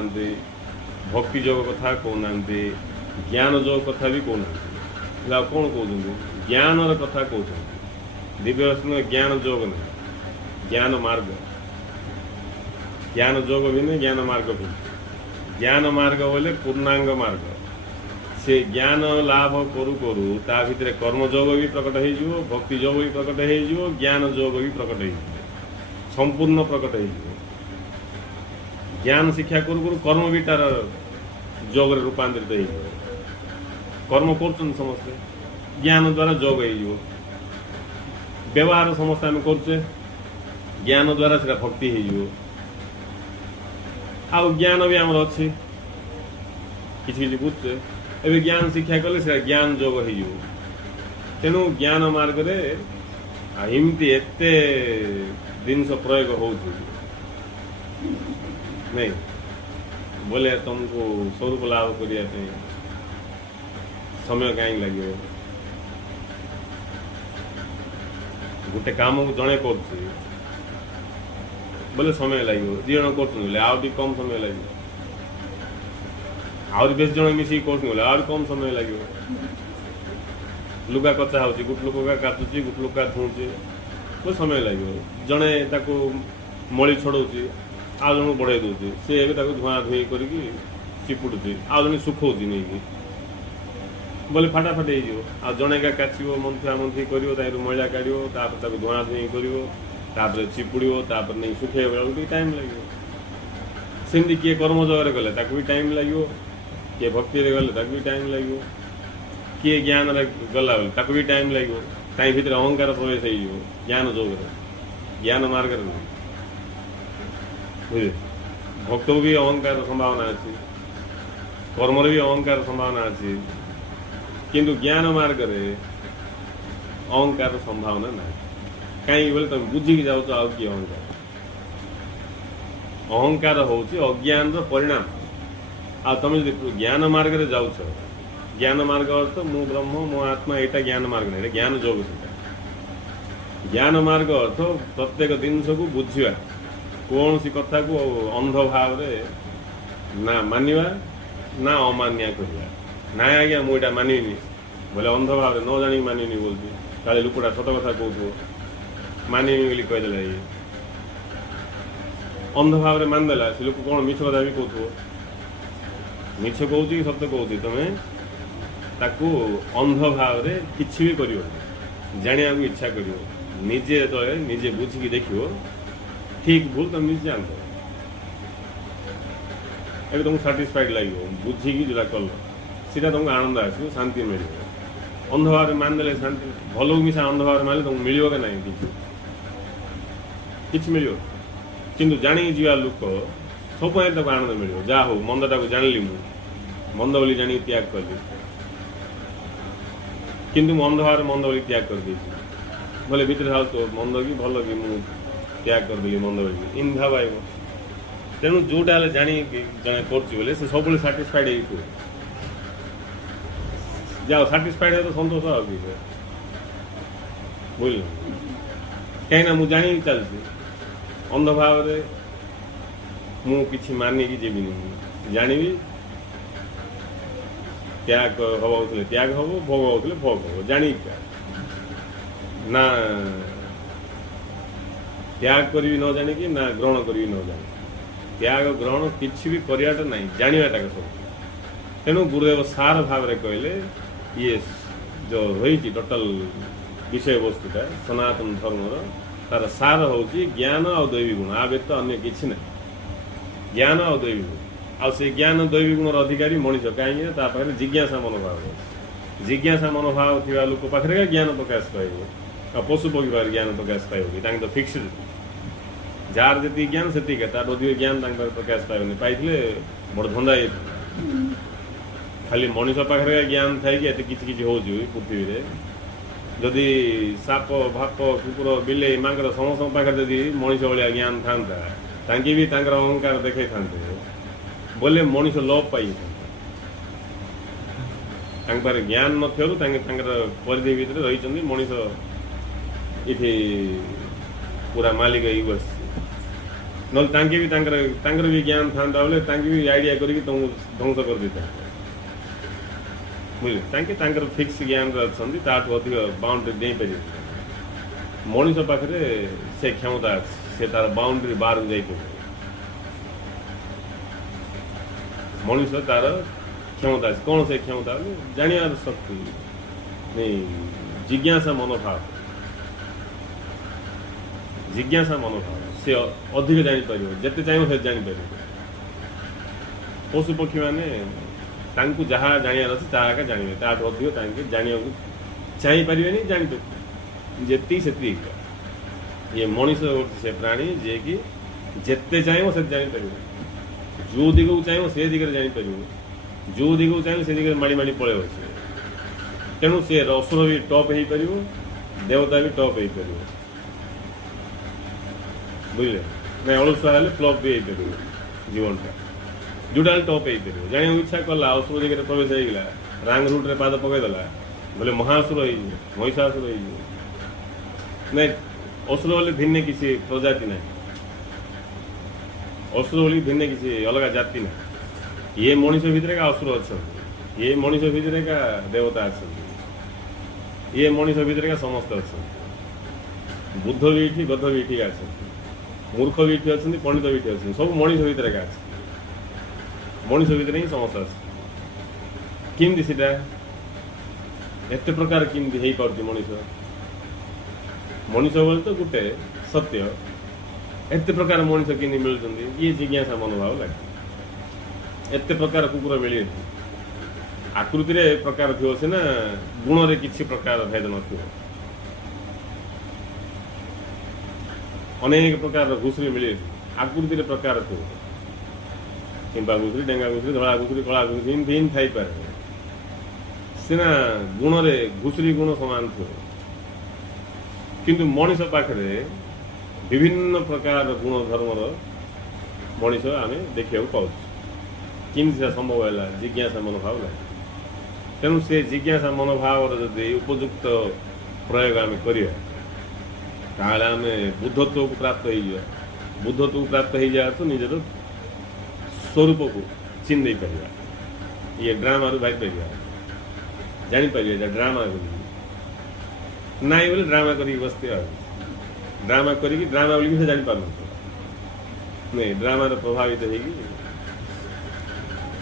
भक्ति योग कथा कहना ज्ञान योग कथा भी कहना कौन कहते ज्ञान कथा कहते दिव्य ज्ञान योग ना ज्ञान मार्ग ज्ञान योग भी नहीं ज्ञान मार्ग भी ज्ञान मार्ग बोले पूर्णांग मार्ग से ज्ञान लाभ करू करू ता भितर कर्मयोग भी प्रकट हो भक्ति योग भी प्रकट हो ज्ञान योग भी प्रकट हो संपूर्ण प्रकट हो ज्ञान शिक्षा करू करू कर्म भी तार योग रूपांतरित हो कर्म कर समस्ते ज्ञान द्वारा योग हो व्यवहार समस्त आम करे ज्ञान द्वारा से भक्ति हो आउ ज्ञान भी आमर अच्छे किसी बुझे ए ज्ञान शिक्षा कले से ज्ञान योग हो तेणु ज्ञान मार्ग एमती एत जिनस प्रयोग हो नहीं बोले तुमको स्वरूप लाभ करने समय कहीं लगे गोटे कम को जड़े कर बोले समय लगे 2 जन कर कम समय लगे आहरी बेस जन मिसिक कर कम समय लगे लुगा कचा हो गोटे लोक का काटुची गोटे लोक का धुचे तो समय लगे जड़े मली छड़ाऊँ आउ जन बढ़ाई दूसरी सी धुआं धुई कर चिपुड़ी आउ जन सुखा नहीं बोले फाटाफाटी हो जड़े का काटो मंथा मंथी कर मैला काढ़ धुआं धुई कर चिपुड़ नहीं सुखे बेला टाइम लगे सेमती किए कर्मयोग गले भी टाइम लगे किए भक्ति गले भी टाइम लगे किए ज्ञान गला बेले भी टाइम लगे कहीं भीतर अहंकार प्रवेश हो ज्ञान योग ज्ञान मार्ग ବୁଝିଲେ ଭକ୍ତ ବି ଅହଙ୍କାର ସମ୍ଭାବନା ଅଛି, କର୍ମରେ ବି ଅହଙ୍କାର ସମ୍ଭାବନା ଅଛି, କିନ୍ତୁ ଜ୍ଞାନ ମାର୍ଗରେ ଅହଙ୍କାର ସମ୍ଭାବନା ନାହିଁ। କାହିଁକି ବୋଲେ ତମେ ବୁଝିକି ଯାଉଛ ଆଉ କି ଅହଙ୍କାର। ଅହଙ୍କାର ହେଉଛି ଅଜ୍ଞାନର ପରିଣାମ। ଆଉ ତମେ ଯଦି ଜ୍ଞାନ ମାର୍ଗରେ ଯାଉଛ, ଜ୍ଞାନ ମାର୍ଗ ଅର୍ଥ ମୁଁ ବ୍ରହ୍ମ ମୋ ଆତ୍ମା, ଏଇଟା ଜ୍ଞାନ ମାର୍ଗ ନାହିଁ, ଏଇଟା ଜ୍ଞାନ ଯୋଗ। ସେଟା ଜ୍ଞାନ ମାର୍ଗ ଅର୍ଥ ପ୍ରତ୍ୟେକ ଜିନିଷକୁ ବୁଝିବା, କୌଣସି କଥାକୁ ଅନ୍ଧ ଭାବରେ ନା ମାନିବା ନା ଅମାନ୍ୟା କରିବା। ନାଇଁ ଆଜ୍ଞା ମୁଁ ଏଇଟା ମାନିବିନି ବୋଲେ ଅନ୍ଧ ଭାବରେ ନ ଜାଣିକି ମାନିବିନି ବୋଲୁଛି, କାଳେ ଲୋକଟା ସତ କଥା କହୁଥିବ ମାନିବି ବୋଲି କହିଦେଲା, ଇଏ ଅନ୍ଧ ଭାବରେ ମାନିଦେଲା, ସେ ଲୋକ କ'ଣ ମିଛ କଥା ବି କହୁଥିବ, ମିଛ କହୁଛି କି ସତ୍ୟ କହୁଛି, ତମେ ତାକୁ ଅନ୍ଧ ଭାବରେ କିଛି ବି କରିବ, ଜାଣିବାକୁ ଇଚ୍ଛା କରିବ। ନିଜେ ଯେତେବେଳେ ନିଜେ ବୁଝିକି ଦେଖିବ ଠିକ୍ ଭୁଲ ତମେ ନିଜେ ଜାଣିବ, ଏବେ ତୁମକୁ ସାଟିସ୍ଫାଇଡ୍ ଲାଗିବ। ବୁଝିକି ଯେଉଁଟା କଲ ସେଇଟା ତୁମକୁ ଆନନ୍ଦ ଆସିବ, ଶାନ୍ତି ମିଳିବ। ଅନ୍ଧ ଭାବରେ ମାନିଦେଲେ ଶାନ୍ତି, ଭଲକୁ ମିଶା ଅନ୍ଧ ଭାବରେ ମାନିଲେ ତୁମକୁ ମିଳିବ କି ନାହିଁ, କିଛି ମିଳିବ। କିନ୍ତୁ ଜାଣିକି ଯିବା ଲୋକ ସବୁବେଳେ ତାକୁ ଆନନ୍ଦ ମିଳିବ। ଯାହା ହଉ ମନ୍ଦଟାକୁ ଜାଣିଲି, ମୁଁ ମନ୍ଦ ବୋଲି ଜାଣିକି ତ୍ୟାଗ କଲି, କିନ୍ତୁ ମୁଁ ଅନ୍ଧ ଭାବରେ ମନ୍ଦ ବୋଲି ତ୍ୟାଗ କରିଦେଇଛି ବୋଲେ ଭିତରେ ଭାବୁଥିବ ମନ୍ଦ କି ଭଲ କି ମୁଁ ତ୍ୟାଗ କରିଦେଲି ମନ୍ଦ ବୋଲି, ଇନ୍ ଭାବ ଆଇବ। ତେଣୁ ଯେଉଁଟା ହେଲେ ଜାଣିକି ଜଣେ କରୁଛି ବୋଲେ ସେ ସବୁବେଳେ ସାଟିସ୍ଫାଇଡ୍ ହେଇଥିବ। ଯାଅ ସାଟିସ୍ଫାଇଡ୍ ହେଲେ ତ ସନ୍ତୋଷ ଆଉ କି ବୁଝିଲ। କାହିଁକିନା ମୁଁ ଜାଣିକି ଚାଲିଛି, ଅନ୍ଧ ଭାବରେ ମୁଁ କିଛି ମାନିକି ଯିବିନି, ଜାଣିବି ତ୍ୟାଗ ହବ ହଉଥିଲେ ତ୍ୟାଗ ହବ, ଭୋଗ ହଉଥିଲେ ଭୋଗ ହବ, ଜାଣିକି ନା ତ୍ୟାଗ କରିବି ନ ଜାଣିକି, ନା ଗ୍ରହଣ କରିବି ନ ଜାଣିକି। ତ୍ୟାଗ ଗ୍ରହଣ କିଛି ବି କରିବାଟା ନାହିଁ, ଜାଣିବାଟା ସବୁ। ତେଣୁ ଗୁରୁଦେବ ସାର ଭାବରେ କହିଲେ ଇଏ ଯେଉଁ ରହିଛି ଟୋଟାଲ ବିଷୟବସ୍ତୁଟା ସନାତନ ଧର୍ମର, ତାର ସାର ହେଉଛି ଜ୍ଞାନ ଆଉ ଦୈବୀ ଗୁଣ, ଆ ବ୍ୟତୀତ ଅନ୍ୟ କିଛି ନାହିଁ। ଜ୍ଞାନ ଆଉ ଦୈବୀ ଗୁଣ, ଆଉ ସେ ଜ୍ଞାନ ଦୈବୀ ଗୁଣର ଅଧିକାରୀ ମଣିଷ। କାହିଁକି ତା ପାଖରେ ଜିଜ୍ଞାସା ମନୋଭାବ ଅଛି। ଜିଜ୍ଞାସା ମନୋଭାବ ଥିବା ଲୋକ ପାଖରେ ଜ୍ଞାନ ପ୍ରକାଶ ପାଇବ, ଆଉ ପଶୁ ପକ୍ଷୀ ପାଖରେ ଜ୍ଞାନ ପ୍ରକାଶ ପାଇବ କି? ତାଙ୍କ ତ ଫିକ୍ସଡ, ଯାହାର ଯେତିକି ଜ୍ଞାନ ସେତିକି, ତାର ଅଧିକ ଜ୍ଞାନ ତାଙ୍କ ପାଖରେ ପ୍ରକାଶ ପାଇବନି। ପାଇଥିଲେ ବଡ଼ ଧନ୍ଦା ହେଇଥିଲା। ଖାଲି ମଣିଷ ପାଖରେ ଜ୍ଞାନ ଥାଇକି ଏତେ କିଛି କିଛି ହେଉଛି ପୃଥିବୀରେ। ଯଦି ସାପ ଭାପ କୁକୁର ବିଲେଇ ମାଙ୍କର ସମସ୍ତଙ୍କ ପାଖରେ ଯଦି ମଣିଷ ଭଳିଆ ଜ୍ଞାନ ଥାନ୍ତା, ତାଙ୍କେ ବି ତାଙ୍କର ଅହଙ୍କାର ଦେଖାଇଥାନ୍ତେ ବୋଲେ ମଣିଷ ଲୋପ ପାଇଥାନ୍ତା। ତାଙ୍କ ପାଖରେ ଜ୍ଞାନ ନଥିବାରୁ ତାଙ୍କେ ତାଙ୍କର ପରିଧି ଭିତରେ ରହିଛନ୍ତି। ମଣିଷ ଏଠି ପୁରା ମାଲିକ ହେଇ ବସିଛି। ନହେଲେ ତାଙ୍କେ ବି ତାଙ୍କର ବି ଜ୍ଞାନ ଥାନ୍ତା ବୋଲେ ତାଙ୍କେ ବି ଆଇଡ଼ିଆ କରିକି ତମକୁ ଧ୍ୱଂସ କରିଦେଇଥାନ୍ତେ, ବୁଝିଲେ। ତାଙ୍କେ ତାଙ୍କର ଫିକ୍ସ ଜ୍ଞାନରେ ଅଛନ୍ତି, ତାଠୁ ଅଧିକ ବାଉଣ୍ଡରୀ ଦେଇପାରିବେ। ମଣିଷ ପାଖରେ ସେ କ୍ଷମତା ଅଛି, ସେ ତାର ବାଉଣ୍ଡରୀ ବାହାରକୁ ଯାଇପାରିବ। ମଣିଷ ତାର କ୍ଷମତା ଅଛି, କ'ଣ ସେ କ୍ଷମତା? ଜାଣିବାର ଶକ୍ତି, ଜିଜ୍ଞାସା ମନୋଭାବ। ଜିଜ୍ଞାସା ମନୋଭାବ, ସେ ଅଧିକ ଜାଣିପାରିବ, ଯେତେ ଚାହିଁବ ସେ ଜାଣିପାରିବ। ପଶୁ ପକ୍ଷୀମାନେ ତାଙ୍କୁ ଯାହା ଜାଣିବାର ଅଛି ତାହା ଏକା ଜାଣିବେ, ତାଠୁ ଅଧିକ ତାଙ୍କେ ଜାଣିବାକୁ ଚାହିଁପାରିବେନି, ଜାଣିପାରିବେ ଯେତିକି ସେତିକି। ଇଏ ମଣିଷ ହେଉଛି ସେ ପ୍ରାଣୀ ଯିଏକି ଯେତେ ଚାହିଁବ ସେତେ ଜାଣିପାରିବ, ଯେଉଁ ଦିଗକୁ ଚାହିଁବ ସେ ଦିଗରେ ଜାଣିପାରିବ, ଯେଉଁ ଦିଗକୁ ଚାହିଁବ ସେ ଦିଗରେ ମାଡ଼ି ମାଡ଼ି ପଳେଇବ ସେ। ତେଣୁ ସେ ଅସୁର ବି ଟପ୍ ହେଇପାରିବ, ଦେବତା ବି ଟପ୍ ହେଇପାରିବ, ବୁଝିଲେ। ନାଇଁ ଅଳସୁଆ ହେଲେ ଫ୍ଲପ୍ ବି ହେଇପାରିବ ଜୀବନଟା, ଯେଉଁଟା ହେଲେ ଟପ୍ ହେଇପାରିବ। ଜାଣିବାକୁ ଇଚ୍ଛା କଲା, ଅସୁର ଦିଗରେ ପ୍ରବେଶ ହେଇଗଲା, ରାଙ୍ଗ ରୁଟ୍ରେ ପାଦ ପକାଇଦେଲା ବୋଲେ ମହାସୁର ହେଇଯିବ, ମହିଷାସୁର ହେଇଯିବ। ନାଇଁ ଅସୁର ହେଲେ ଭିନ୍ନ କିଛି ପ୍ରଜାତି ନାହିଁ, ଅସୁର ବୋଲି ଭିନ୍ନ କିଛି ଅଲଗା ଜାତି ନାହିଁ। ଇଏ ମଣିଷ ଭିତରେ ଏକା ଅସୁର ଅଛନ୍ତି, ଇଏ ମଣିଷ ଭିତରେ ଏକା ଦେବତା ଅଛନ୍ତି, ଇଏ ମଣିଷ ଭିତରେ ଏକା ସମସ୍ତେ ଅଛନ୍ତି। ବୁଦ୍ଧ ବି ଏଠି, ଗଧ ବି ଏଠି ଅଛନ୍ତି, ମୂର୍ଖ ବି ଏଠି ଅଛନ୍ତି, ପଣ୍ଡିତ ବି ଏଠି ଅଛନ୍ତି, ସବୁ ମଣିଷ ଭିତରେ ଏକା ଅଛି। ମଣିଷ ଭିତରେ ହିଁ ସମସ୍ତେ ଅଛନ୍ତି। କେମିତି ସେଟା ଏତେ ପ୍ରକାର କେମିତି ହେଇପାରୁଛି? ମଣିଷ ବୋଲି ତ ଗୋଟେ ସତ୍ୟ, ଏତେ ପ୍ରକାର ମଣିଷ କେମିତି ମିଳୁଛନ୍ତି? ଇଏ ଜିଜ୍ଞାସା ମନୋଭାବ ଲାଗେ। ଏତେ ପ୍ରକାର କୁକୁର ମିଳିବେ, ଆକୃତିରେ ପ୍ରକାର ଥିବ ସିନା, ଗୁଣରେ କିଛି ପ୍ରକାର ଭେଦ ନଥିବ। ଅନେକ ପ୍ରକାର ଘୁଷୁରୀ ମିଳେ, आकृतिर प्रकार थो किंबा घुसरी डेंगा घुसरी धड़ा घुसरी कला घुसरी एमती एम थी पारे सीना गुण रे घुसरी गुण सामान थो किंतु मनीष पाखरे विभिन्न प्रकार गुण धर्मर मनीष आम देखा पाऊँ किमती संभव है जिज्ञासा मनोभाव ना तेणु से जिज्ञासा मनोभाव जदि उपयुक्त प्रयोग आम करा आम बुद्धत्व को प्राप्त हो बुद्धत्व को प्राप्त हो जाए तो निजर स्वरूप को चिन्ह दे पार ये ड्रामा भाई पार जापर ड्रामा नाई बोले ड्रामा कर बसते ड्रामा करी ड्रामा बोल से जापार नहीं ड्रामा प्रभावित होगी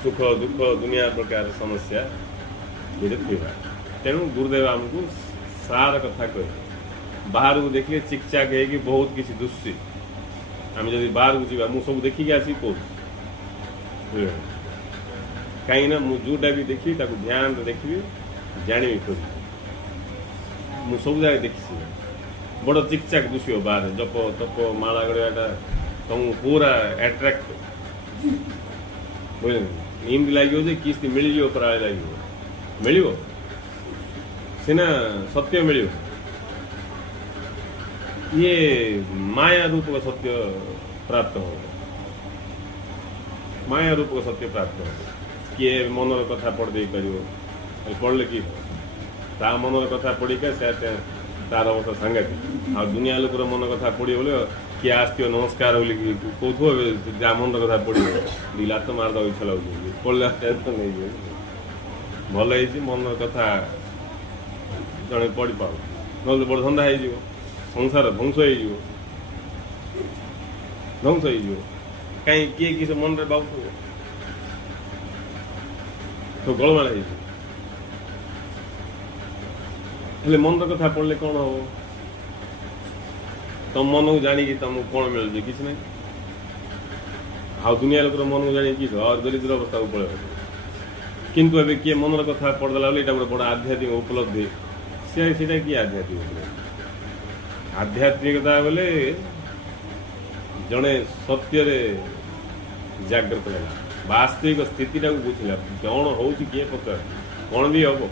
सुख दुख दुनिया प्रकार समस्या थी तेणु गुरुदेव आमको सार कथा कहे बाहर को देखिए चिकचाक है कि बहुत किसी दुष्सी आम जब बाहर को जीवा मु सब देखिक आसी कह कहीं जोटा भी देखी ध्यान देखी जानी खोज मु सब जगह देखी बड़ चिकचाक दुष्य बाहर जप तप माला गड़ाटा तुमको पूरा एट्राक्ट बुझे एमती लगे किस्ती मिल जाओ प्राय लगे मिल सीना सत्य मिल ये माया रूप का सत्य प्राप्त हो माया रूप का सत्य प्राप्त हो किए मनर कथा पढ़ दे पार पढ़ले कि मनर कथा पढ़ी तार अवस्था सांघातिक आ दुनिया लोकर मन कथा पढ़ी बोले किए आसो नमस्कार बोली कौथ जा मन कथा पढ़ दिला तो मारद इच्छा लगे पढ़ला नहीं भल मन कथा जड़े पढ़ी पार ना बड़ धंदा हो संसार ध्वंस हो कहीं किए किस मन रे बाबू तो गलमाल हो मन कथा पढ़ले कौन हम तुम मन को जाणी तुमको कौन मिल किसी ना आ दुनिया लोक मन को जाणी कि दरिद्र अवस्था को पड़े किंतु एवं किए मनर कथा पढ़देला बोले गोटे बड़ आध्यात्मिक उपलब्धि सीटा कि आध्यात्मिक आध्यात्मिकता बोले जड़े सत्य जागृत है वास्तविक स्थिति बुझला कौन हो किए पचार कौन भी हम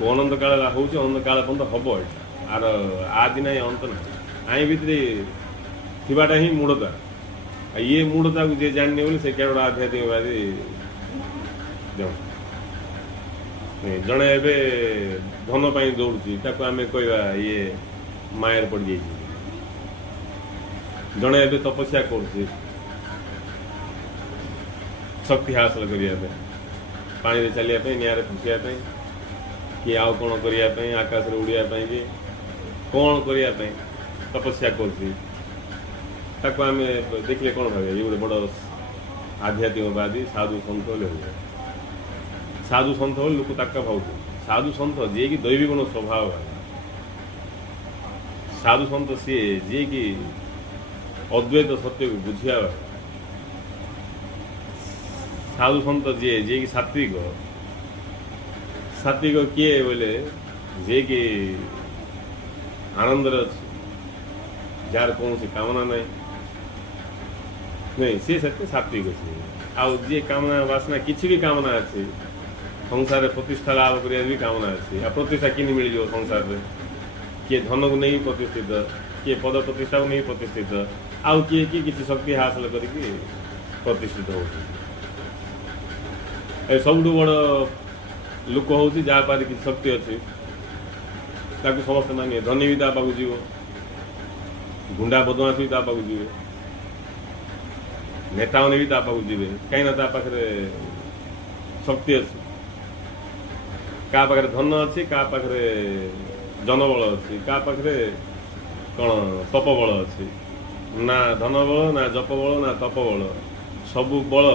को अनंत काल हो अनंत काल पर्यंत हम आर आदि ना अंत ना आई भितर थीटा ही मूढ़ता ये मूढ़ता को जी जाने बोले से क्या गोटे आध्यात्मिकवादी जड़े एवं धन पर दौड़ी आम कह ये मायर पड़ जाइए जड़े एवं तपस्या कर शक्ति हासिल करने पानी चलिए निआरे फुसिया कि आउ कौन करने आकाश में उड़ापी भी कौन करने तपस्या करें देखले कौन भाव ये गोटे बड़ आध्यात्मिकवादी साधु सन्थ साधु सन्थ लोक ताका भाव साधु सन्थ जी कि दैवी गुण स्वभाव है साधु सन्थ सी जी कि अद्वैत सत्य को बुझिया साधु सन्थ जी जी कि सात्विक सात्विक किए बोले जे कि आनंद जार कौन सी कामना नहीं सी सत्य सात्विक अच्छे आउ जी कामना वासना किसी भी कामना अच्छे संसार प्रतिष्ठा लाभ कर भी कामना अच्छे आ प्रतिष्ठा कि मिल जाओ संसार में किए धन को नहीं प्रतिष्ठित किए पद प्रतिष्ठा को नहीं प्रतिष्ठित आउ किए किसी शक्ति हासिल करके प्रतिष्ठित हो सब बड़ लोक हूँ जहाँ पारे कि शक्ति अच्छी समस्त मानिए धनी भी ता पाक जीव गुंडा बदमाश भी ता पाक जीवे नेता मैंने भी ता पाक जीवे कहीं पाखे शक्ति अच्छी क्या पाखे धन अच्छी क्या पाखे जनबल अच्छी क्या पाखे कौन तप बल अच्छी ना धन बल ना जप बल ना तप बल सबू बल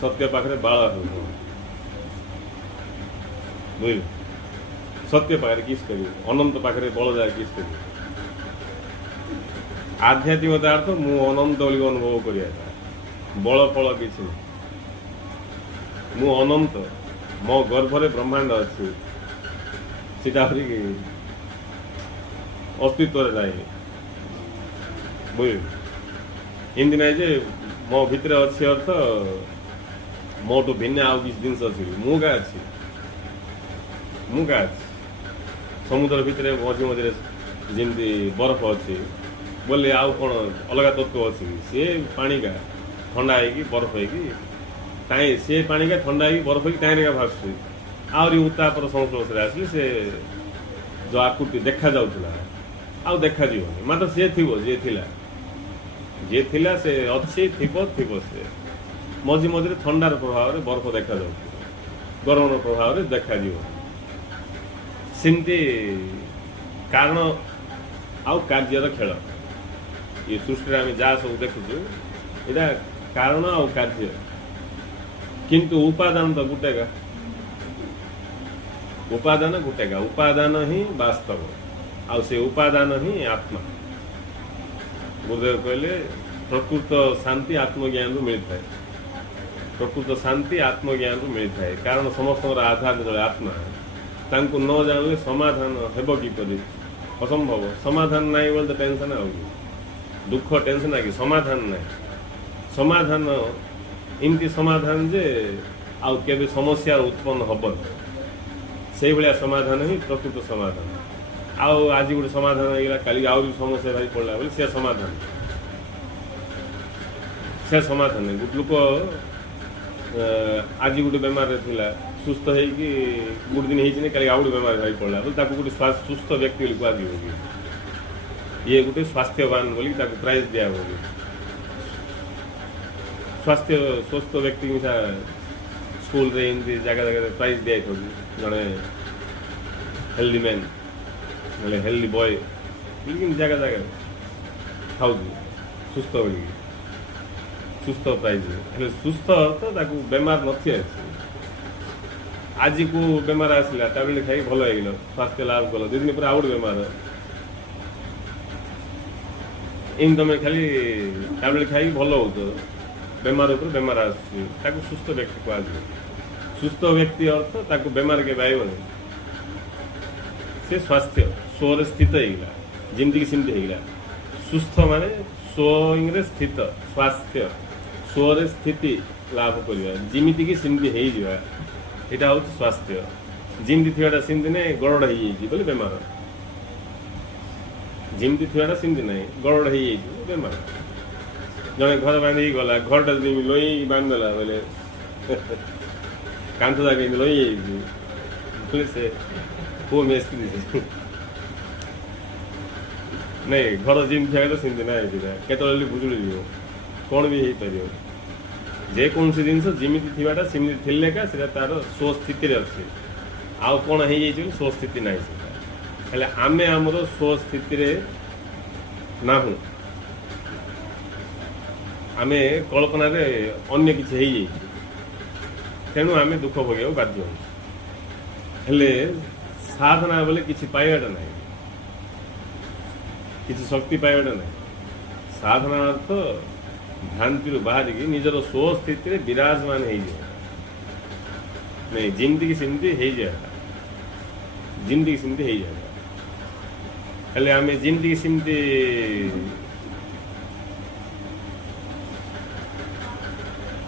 सत्य पाखे बाला बुझ सत्य पाखे किस कर अनंत पाखे बल जाए किस कर आध्यात्मिकता अर्थ मु अनंत बोली अनुभव कर बल फल किसी मु अनंत मो गर्भरे ब्रह्मांड अच्छी सीटा अस्तित्व बुझ ଏମିତି ନାହିଁ ଯେ ମୋ ଭିତରେ ଅଛି ଅର୍ଥ ମୋଠୁ ଭିନ୍ନ ଆଉ କିଛି ଜିନିଷ ଅଛି ମୁଁ କା ଅଛି ସମୁଦ୍ର ଭିତରେ ମଝି ମଝିରେ ଯେମିତି ବରଫ ଅଛି ବୋଲି ଆଉ କ'ଣ ଅଲଗା ତତ୍ତ୍ୱ ଅଛି ସେ ପାଣିକା ଥଣ୍ଡା ହେଇକି ବରଫ ହେଇକି ସେ ପାଣିକା ଥଣ୍ଡା ହେଇକି ବରଫ ହେଇକି ଟାଇଁରେ ଭାସୁଛି ଆହୁରି ଉତ୍ତାପର ସଂସ୍ପର୍ଶରେ ଆସିଲେ ସେ ଯେଉଁ ଆକୃତି ଦେଖାଯାଉଥିଲା ଆଉ ଦେଖାଯିବନି ମାତ୍ର ସିଏ ଥିବ ଯିଏ ଥିଲା ସେ ଅଛି ଥିବ ସେ ମଝି ମଝିରେ ଥଣ୍ଡାର ପ୍ରଭାବରେ ବରଫ ଦେଖାଯାଉଥିବ ଗରମର ପ୍ରଭାବରେ ଦେଖାଯିବ ସେମିତି କାରଣ ଆଉ କାର୍ଯ୍ୟର ଖେଳ ଏ ସୃଷ୍ଟିରେ ଆମେ ଯାହା ସବୁ ଦେଖୁଛୁ ଏଇଟା କାରଣ ଆଉ କାର୍ଯ୍ୟ କିନ୍ତୁ ଉପାଦାନ ତ ଗୋଟେକା ଉପାଦାନ ହିଁ ବାସ୍ତବ ଆଉ ସେ ଉପାଦାନ ହିଁ ଆତ୍ମା ଗୁରୁଦେବ କହିଲେ ପ୍ରକୃତ ଶାନ୍ତି ଆତ୍ମଜ୍ଞାନରୁ ମିଳିଥାଏ କାରଣ ସମସ୍ତଙ୍କର ଆଧାର ଜଣେ ଆତ୍ମା ତାଙ୍କୁ ନ ଜାଣିଲେ ସମାଧାନ ହେବ କିପରି ଅସମ୍ଭବ ସମାଧାନ ନାହିଁ ବୋଲି ତ ଟେନସନ୍ ଆଉ ଦୁଃଖ ଟେନସନ୍ କି ସମାଧାନ ନାହିଁ ସମାଧାନ ଏମିତି ସମାଧାନ ଯେ ଆଉ କେବେ ସମସ୍ୟାର ଉତ୍ପନ୍ନ ହେବନି ସେଇଭଳିଆ ସମାଧାନ ହିଁ ପ୍ରକୃତ ସମାଧାନ ଆଉ ଆଜି ଗୋଟେ ସମାଧାନ ହେଇଗଲା କାଲି ଆହୁରି ସମସ୍ୟା ଭାଇ ପଡ଼ିଲା ବୋଲି ସେ ସମାଧାନ ନାହିଁ ଗୋଟେ ଲୋକ ଆଜି ଗୋଟେ ବେମାରରେ ଥିଲା ସୁସ୍ଥ ହେଇକି ଗୋଟେ ଦିନ ହେଇଛି କାଲି ଆଉ ଗୋଟେ ବେମାର ଭାଇ ପଡ଼ିଲା ବୋଲି ତାକୁ ଗୋଟେ ସୁସ୍ଥ ବ୍ୟକ୍ତି ବୋଲି କୁହାଯିବ କି ଇଏ ଗୋଟେ ସ୍ୱାସ୍ଥ୍ୟବାନ ବୋଲିକି ତାକୁ ପ୍ରାଇଜ୍ ଦିଆହେବ କି ସୁସ୍ଥ ବ୍ୟକ୍ତି ସ୍କୁଲରେ ଏମିତି ଜାଗାରେ ପ୍ରାଇଜ୍ ଦିଆହେଇଥାଉଛି ଜଣେ ହେଲ୍ଦି ମ୍ୟାନ୍ ନହେଲେ ହେଲ୍ଦି ବୟ ବୋଲିକି ଜାଗାରେ ଥାଉଛି ସୁସ୍ଥ ବୋଲିକି ସୁସ୍ଥ ପ୍ରାଇଜ୍ ହେଲେ ସୁସ୍ଥ ତ ତାକୁ ବେମାର ନଥିବ ଆଜିକୁ ବେମାର ଆସିଲା ଟ୍ୟାବଲେଟ୍ ଖାଇକି ଭଲ ହେଇଗଲ ସ୍ୱାସ୍ଥ୍ୟ ଲାଭ କଲ 2 ଦିନ ପରେ ଆଉ ଗୋଟେ ବେମାର ଏମିତି ତମେ ଖାଲି ଟ୍ୟାବଲେଟ୍ ଖାଇକି ଭଲ ହେଉଛ ବେମାର ଉପରେ ବେମାର ଆସୁଛି ତାକୁ ସୁସ୍ଥ ବ୍ୟକ୍ତି କୁହାଯିବ ସୁସ୍ଥ ବ୍ୟକ୍ତି ଅର୍ଥ ତାକୁ ବେମାର କେବେ ଆଇବନି ସେ ସ୍ୱାସ୍ଥ୍ୟ ସ୍ୱରେ ସ୍ଥିତ ହେଇଗଲା ଯେମିତିକି ସେମିତି ହେଇଗଲା ସୁସ୍ଥ ମାନେ ସ୍ୱରେ ସ୍ଥିତ ସ୍ୱାସ୍ଥ୍ୟ ସ୍ୱରେ ସ୍ଥିତି ଲାଭ କରିବା ଯେମିତିକି ସେମିତି ହେଇଯିବା ଏଇଟା ହେଉଛି ସ୍ୱାସ୍ଥ୍ୟ ଯେମିତି ଥିବାଟା ସେମିତି ନାହିଁ ଗଡ଼ବଡ଼ ହେଇଯାଇଛି ବୋଲି ବେମାର ଯେମିତି ଥିବାଟା ସେମିତି ନାହିଁ ଗଡ଼ବଡ଼ ହେଇଯାଇଛି ବେମାର ଜଣେ ଘର ବାନ୍ଧିକି ଗଲା ଘରଟା ଯଦି ଲୋଇ ବାନ୍ଧିଦେଲା ବୋଲେ କାନ୍ଥ ଯାକ ଏମିତି ଲୋଇ ଯାଇଛି ବୋଲେ ସେ ପୁଅ ମିସ୍ତ୍ରୀ ନାଇଁ ଘର ଯେମିତି ଥିବାଟା ସେମିତି ନାହିଁ ସେଇଟା କେତେବେଳେ ଭୁଜୁଡ଼ି ଯିବ କ'ଣ ବି ହେଇପାରିବ ଯେକୌଣସି ଜିନିଷ ଯେମିତି ଥିବାଟା ସେମିତି ଥିଲେ ଏକା ସେଇଟା ତା'ର ସ୍ୱସ୍ଥିତିରେ ଅଛି ଆଉ କ'ଣ ହେଇଯାଇଛି ବୋଲି ସ୍ୱସ୍ଥିତି ନାହିଁ ସେଇଟା ହେଲେ ଆମେ ଆମର ସ୍ୱସ୍ଥିତିରେ ନାହୁଁ ଆମେ କଳ୍ପନାରେ ଅନ୍ୟ କିଛି ହେଇଯାଇଛି ତେଣୁ ଆମେ ଦୁଃଖ ଭୋଗିବାକୁ ବାଧ୍ୟ ହେଉଛୁ ହେଲେ ସାଧନା ବୋଲେ କିଛି ପାଇବାଟା ନାହିଁ କିଛି ଶକ୍ତି ପାଇବାଟା ନାହିଁ ସାଧନା ଅର୍ଥ ଭ୍ରାନ୍ତିରୁ ବାହାରିକି ନିଜର ସ୍ୱସ୍ଥିତିରେ ବିରାଜମାନ ହେଇଯିବ ନାଇଁ ଯେମିତିକି ସେମିତି ହେଇଯାଏ ହେଲେ ଆମେ ଯେମିତିକି ସେମିତି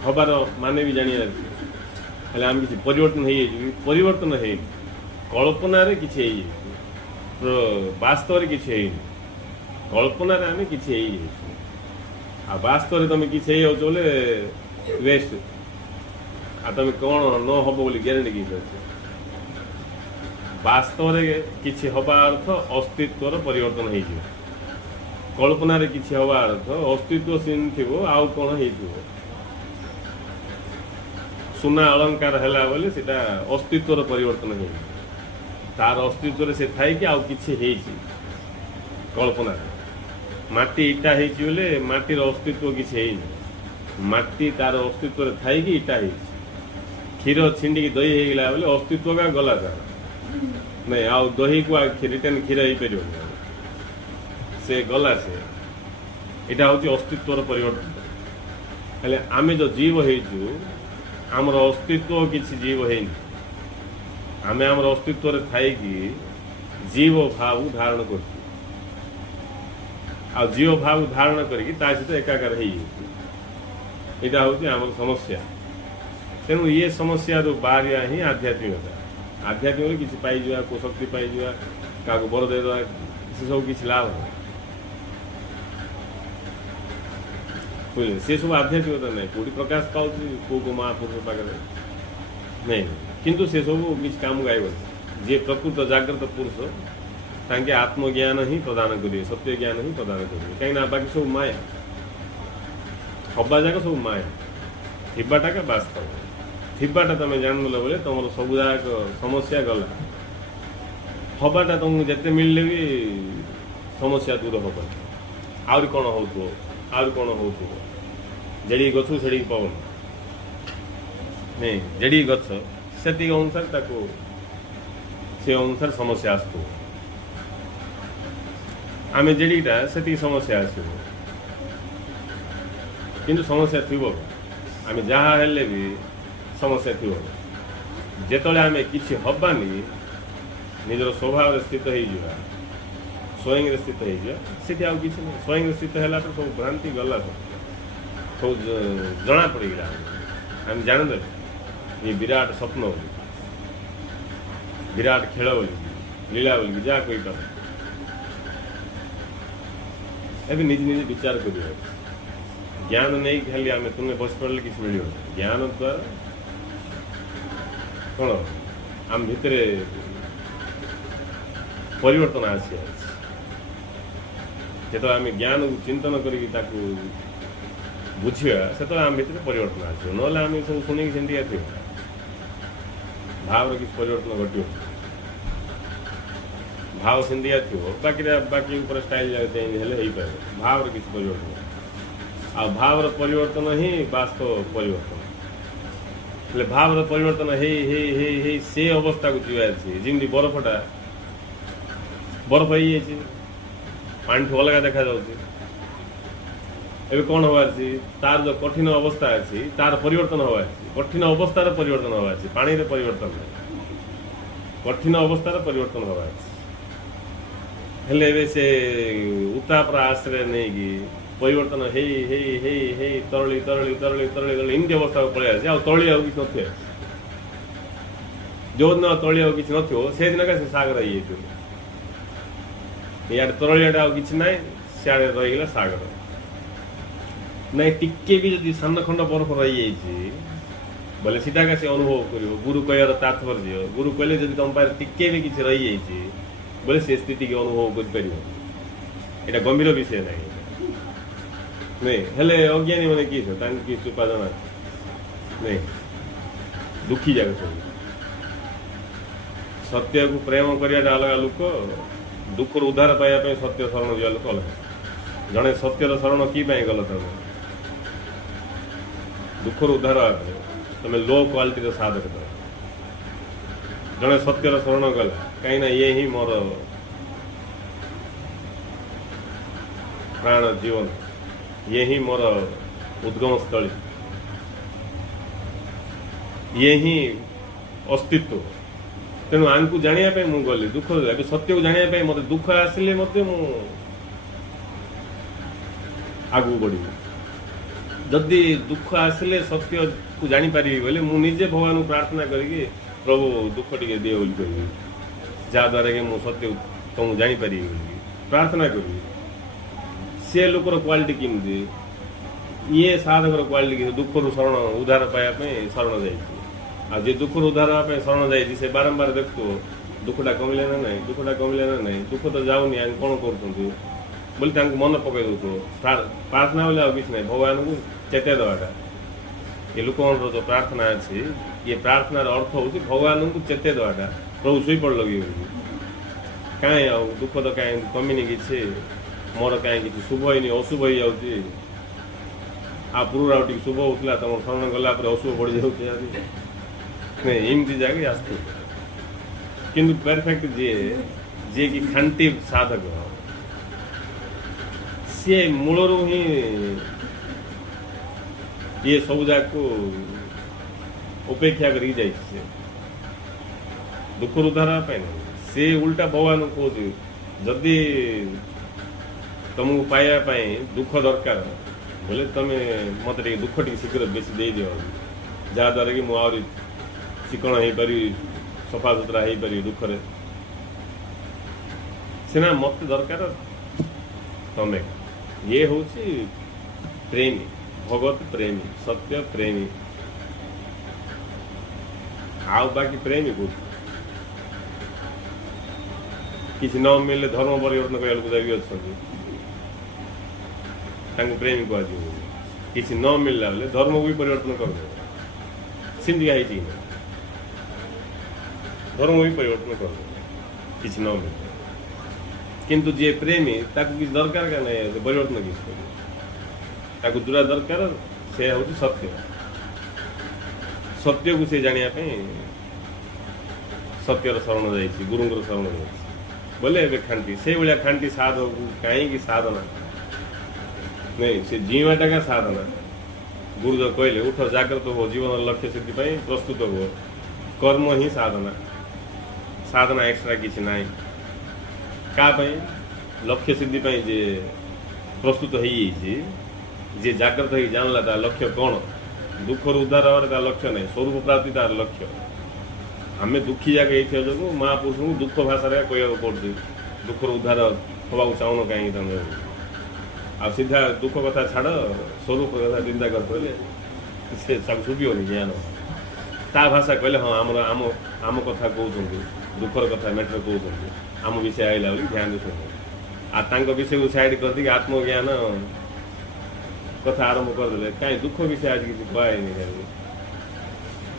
ହବାର ମାନେ ବି ଜାଣିବା ହେଲେ ଆମେ କିଛି ପରିବର୍ତ୍ତନ ହେଇଯାଇଛି ପରିବର୍ତ୍ତନ ହେଇନି କଳ୍ପନାରେ କିଛି ହେଇଯାଇଛି ବାସ୍ତବରେ କିଛି ହେଇନି କଳ୍ପନାରେ ଆମେ କିଛି ହେଇଯାଇଛି ଆଉ ବାସ୍ତବରେ ତମେ କିଛି ହେଇଯାଉଛ ବୋଲେ ୱେଷ୍ଟ ଆଉ ତମେ କ'ଣ ନ ହବ ବୋଲି ଗ୍ୟାରେଣ୍ଟି କିଛି ଅଛି ବାସ୍ତବରେ କିଛି ହେବା ଅର୍ଥ ଅସ୍ତିତ୍ୱର ପରିବର୍ତ୍ତନ ହେଇଯିବ କଳ୍ପନାରେ କିଛି ହେବା ଅର୍ଥ ଅସ୍ତିତ୍ୱ ସେମିତି ଥିବ ଆଉ କ'ଣ ହେଇଥିବ ସୁନା ଅଳଙ୍କାର ହେଲା ବୋଲି ସେଇଟା ଅସ୍ତିତ୍ୱର ପରିବର୍ତ୍ତନ ହେଇଯିବ ତାର ଅସ୍ତିତ୍ୱରେ ସେ ଥାଇକି ଆଉ କିଛି ହେଇଛି କଳ୍ପନାରେ ମାଟି ଇଟା ହେଇଛି ବୋଲେ ମାଟିର ଅସ୍ତିତ୍ୱ କିଛି ହେଇନି ମାଟି ତାର ଅସ୍ତିତ୍ୱରେ ଥାଇକି ଇଟା ହେଇଛି କ୍ଷୀର ଛିଣ୍ଡିକି ଦହି ହେଇଗଲା ବୋଲେ ଅସ୍ତିତ୍ୱ କା ଗଲା ତାର ନାଇଁ ଆଉ ଦହିକୁ ରିଟର୍ନ କ୍ଷୀର ହେଇପାରିବନି ସେ ଗଲା ସେ ଏଇଟା ହେଉଛି ଅସ୍ତିତ୍ୱର ପରିବର୍ତ୍ତନ ହେଲେ ଆମେ ଯେଉଁ ଜୀବ ହେଇଛୁ ଆମର ଅସ୍ତିତ୍ୱ କିଛି ଜୀବ ହେଇନି ଆମେ ଆମର ଅସ୍ତିତ୍ୱରେ ଥାଇକି ଜୀବ ଭାବ ଧାରଣ କରୁଛୁ आ जीव भाव धारण करके सहित एकाकार हो यहाँ हूँ आम समस्या तेणु ये समस्या बाहर ही आध्यात्मिकता आध्यात्मिक किसी पाइजा को शक्ति पाइजा क्या बर देदेवा से सब किसी लाभ है बुझे सी सब आध्यात्मिकता नहीं कौटी प्रकाश पाँच को महापुरुष पाखे नहीं किंतु से सब किसी काम गायब जी प्रकृत जाग्रत पुरुष तांके आत्मज्ञान ही प्रदान करेंगे सत्य ज्ञान ही प्रदान करेंगे कहीं बाकी सब माया हवा जाक सब माया थीबाटा का वास्तव थीबाटा तुम जानदेल बोले तुम सबुजाक समस्या गला हवाटा तुमको जिते मिलले भी समस्या दूर हम आहरी कौन हो आहरी कौन हो जड़ी गछ से पवन नहीं जड़ी गछ से अनुसार से अनुसार समस्या आसू आम जेडीटा से समस्या आस किंतु समस्या थी आम जहाँ हेले भी समस्या थी जिते आम किसी हबानी निजर स्वभाव स्थित हो स्वयं स्थित होती आउ कि स्वयं स्थित है तो सब भ्रांति गला सब जना पड़गला आम जानदे ये विराट स्वप्न विराट खेल बोलिकी लीला बोलिकी जहाँ कोई पार ए निज निज विचार कर ज्ञान नहीं खाली आम तुम्हें बस पड़े किसी मिल ज्ञान द्वारा कौन आम भितर परिवर्तन आसी जो आम ज्ञान को चिंतन करके बुझा से आम भितर परिवर्तन आस ना आम सब शुणी सेमती थी भाव किसी परिवर्तन घटो भाव सेमतिया थी बाकी बाकी ऊपर स्टाइल चेंज है भाव किसी परिवर्तन आ भाव परिवर्तन ही वास्तव परिवर्तन हेल्ले भाव परिवर्तन हे से अवस्था को जीवार जमी बरफटा बरफ हो जाए पानी ठू अलग देखा ए कौन हबार तार जो कठिन अवस्था अच्छी तार परिवर्तन हबार कठिन अवस्थार परिवर्तन हबार पानी परिवर्तन नहीं कठिन अवस्थार परिवर्तन हबार हेल्ले से उतापर आश्रय नहीं कि परिवर्तन हे तरली तरली तरली तरली इमती अवस्था को पलि आसे तली आ कि थे जो दिन तली आ कि से दिन का सागर हो इे तरलियाटा आ कि ना सियाड़े रहीगला सागर नहीं टिके भी जब सान खंड बरफ रही बोले सीटा का से अनुभव कर गुरु कहर तात्पर्य गुरु कहले जब तुम पास टिके भी किसी रही बोले से स्थिति की अनुभव कर गंभीर विषय नहीं हेले अज्ञानी मैंने कि उपादान नहीं दुखी जाए सब सत्य को प्रेम करवाटा अलग लोक दुख उद्धार पाइबा सत्य शरण जा लोक अलग जड़े सत्यर शरण कि गल तुम दुख उद्धार तुम लो क्वालिटी साधक तुम जड़े सत्यर शरण गला कहीं ये ही मोर प्राण जीवन ये ही मोर उद्गम स्थली ये ही अस्तित्व तेणु आंकु जानापी मुझे गली दुख सत्य को जानापी मत दुख आसिले मत आगू बढ़ी जदि दुख आसिले सत्य को जापर बोले मुझे भगवान को प्रार्थना करके प्रभु दुख टे दिए बोली कह जहाद्वारा कि मुझे सत्य तुमको जापर प्रार्थना करी से लोकर क्वालिटी किमती ये साधकर क्वालिटी दुख रू शरण उद्धार पाइबा शरण जा दुख रू उद्धार शरण जा बारंबार देखो दुखटा कमिले ना नहीं दुखटा कमिले ना नहीं दुख तो जाऊनी आगे कौन कर बोले मन पकई दो प्रार्थना बोले आ कि ना भगवान को चेते देवाटा ये लोक जो प्रार्थना अच्छी ये प्रार्थनार अर्थ हूँ भगवान को चेते देवाटा प्रभु शुई पड़ लगे कहीं आ दुख तो कहीं कमिनी कि मोर कहीं कि शुभ ही अशुभ हो जाऊँगी आ पूर्व आउ शुभ होता तुम शरण गला अशुभ बढ़ी जाऊँगी नहीं एमती जगह आसते किंतु परफेक्ट जी कि खांटी साधक सी मूलर ही ये सब जाक उपेक्षा कर दुख उद्धार से उल्टा भगवान कहते जदि तुमको पाइबा दुख दरकार बोले तुम मत दुख टी शीघ्र बेसी दे दियो जहाँद्वारा कि मुझे चिकण हो पारि सफा सुतरा हो पारि दुखरे सीना मत दरकार तमें ये हूँ प्रेमी भगवत प्रेमी सत्य प्रेमी आउ बाकी प्रेमी को किसी न मिले धर्म परिवर्तन करने भी अच्छा प्रेमी कह किसी न मिलला बेले धर्म को भी परिवर्तन कर सिंधी आई धर्म भी परिवर्तन कर किसी न मिले किंतु जे प्रेमी ताकू किसी दरकार का नहीं परिवर्तन किसी ताकू दूरा दरकार से हूँ सत्य सत्य को से जानिया सत्यर शरण जाइए गुरुंर शरण जाइए बोले ए खांटी से भाया खांटी साधक कहीं साधना नहीं से जीवाटा का साधना गुरुदेव कहले उठ जागृत हो जीवन लक्ष्य सिद्धि प्रस्तुत हो कर्म ही साधना साधना एक्स्ट्रा किसी ना क्या लक्ष्य सिद्धि जे प्रस्तुत हो जे जागृत हो जानला ता लक्ष्य कौन दुख उद्धार हमारे लक्ष्य नहीं स्वरूप प्राप्ति तार लक्ष्य आम दुखी जाके जो महापुरुष को दुख भाषा कह पड़े दुख उद्धार हवा चाहून कहीं तुम आ सीधा दुख कथा छाड़ स्वरूप कथा चिंता कर पड़े से सब शुभिवनी ज्ञान ता भाषा कहले हाँ आम आम आम कथा कहते दुखर कथा मैटर कहते आम विषय आईला बोली ध्यान शुण आ विषय को साइड कर दी आत्मज्ञान कथा आरंभ करदे कहीं दुख विषय आज किसी कहे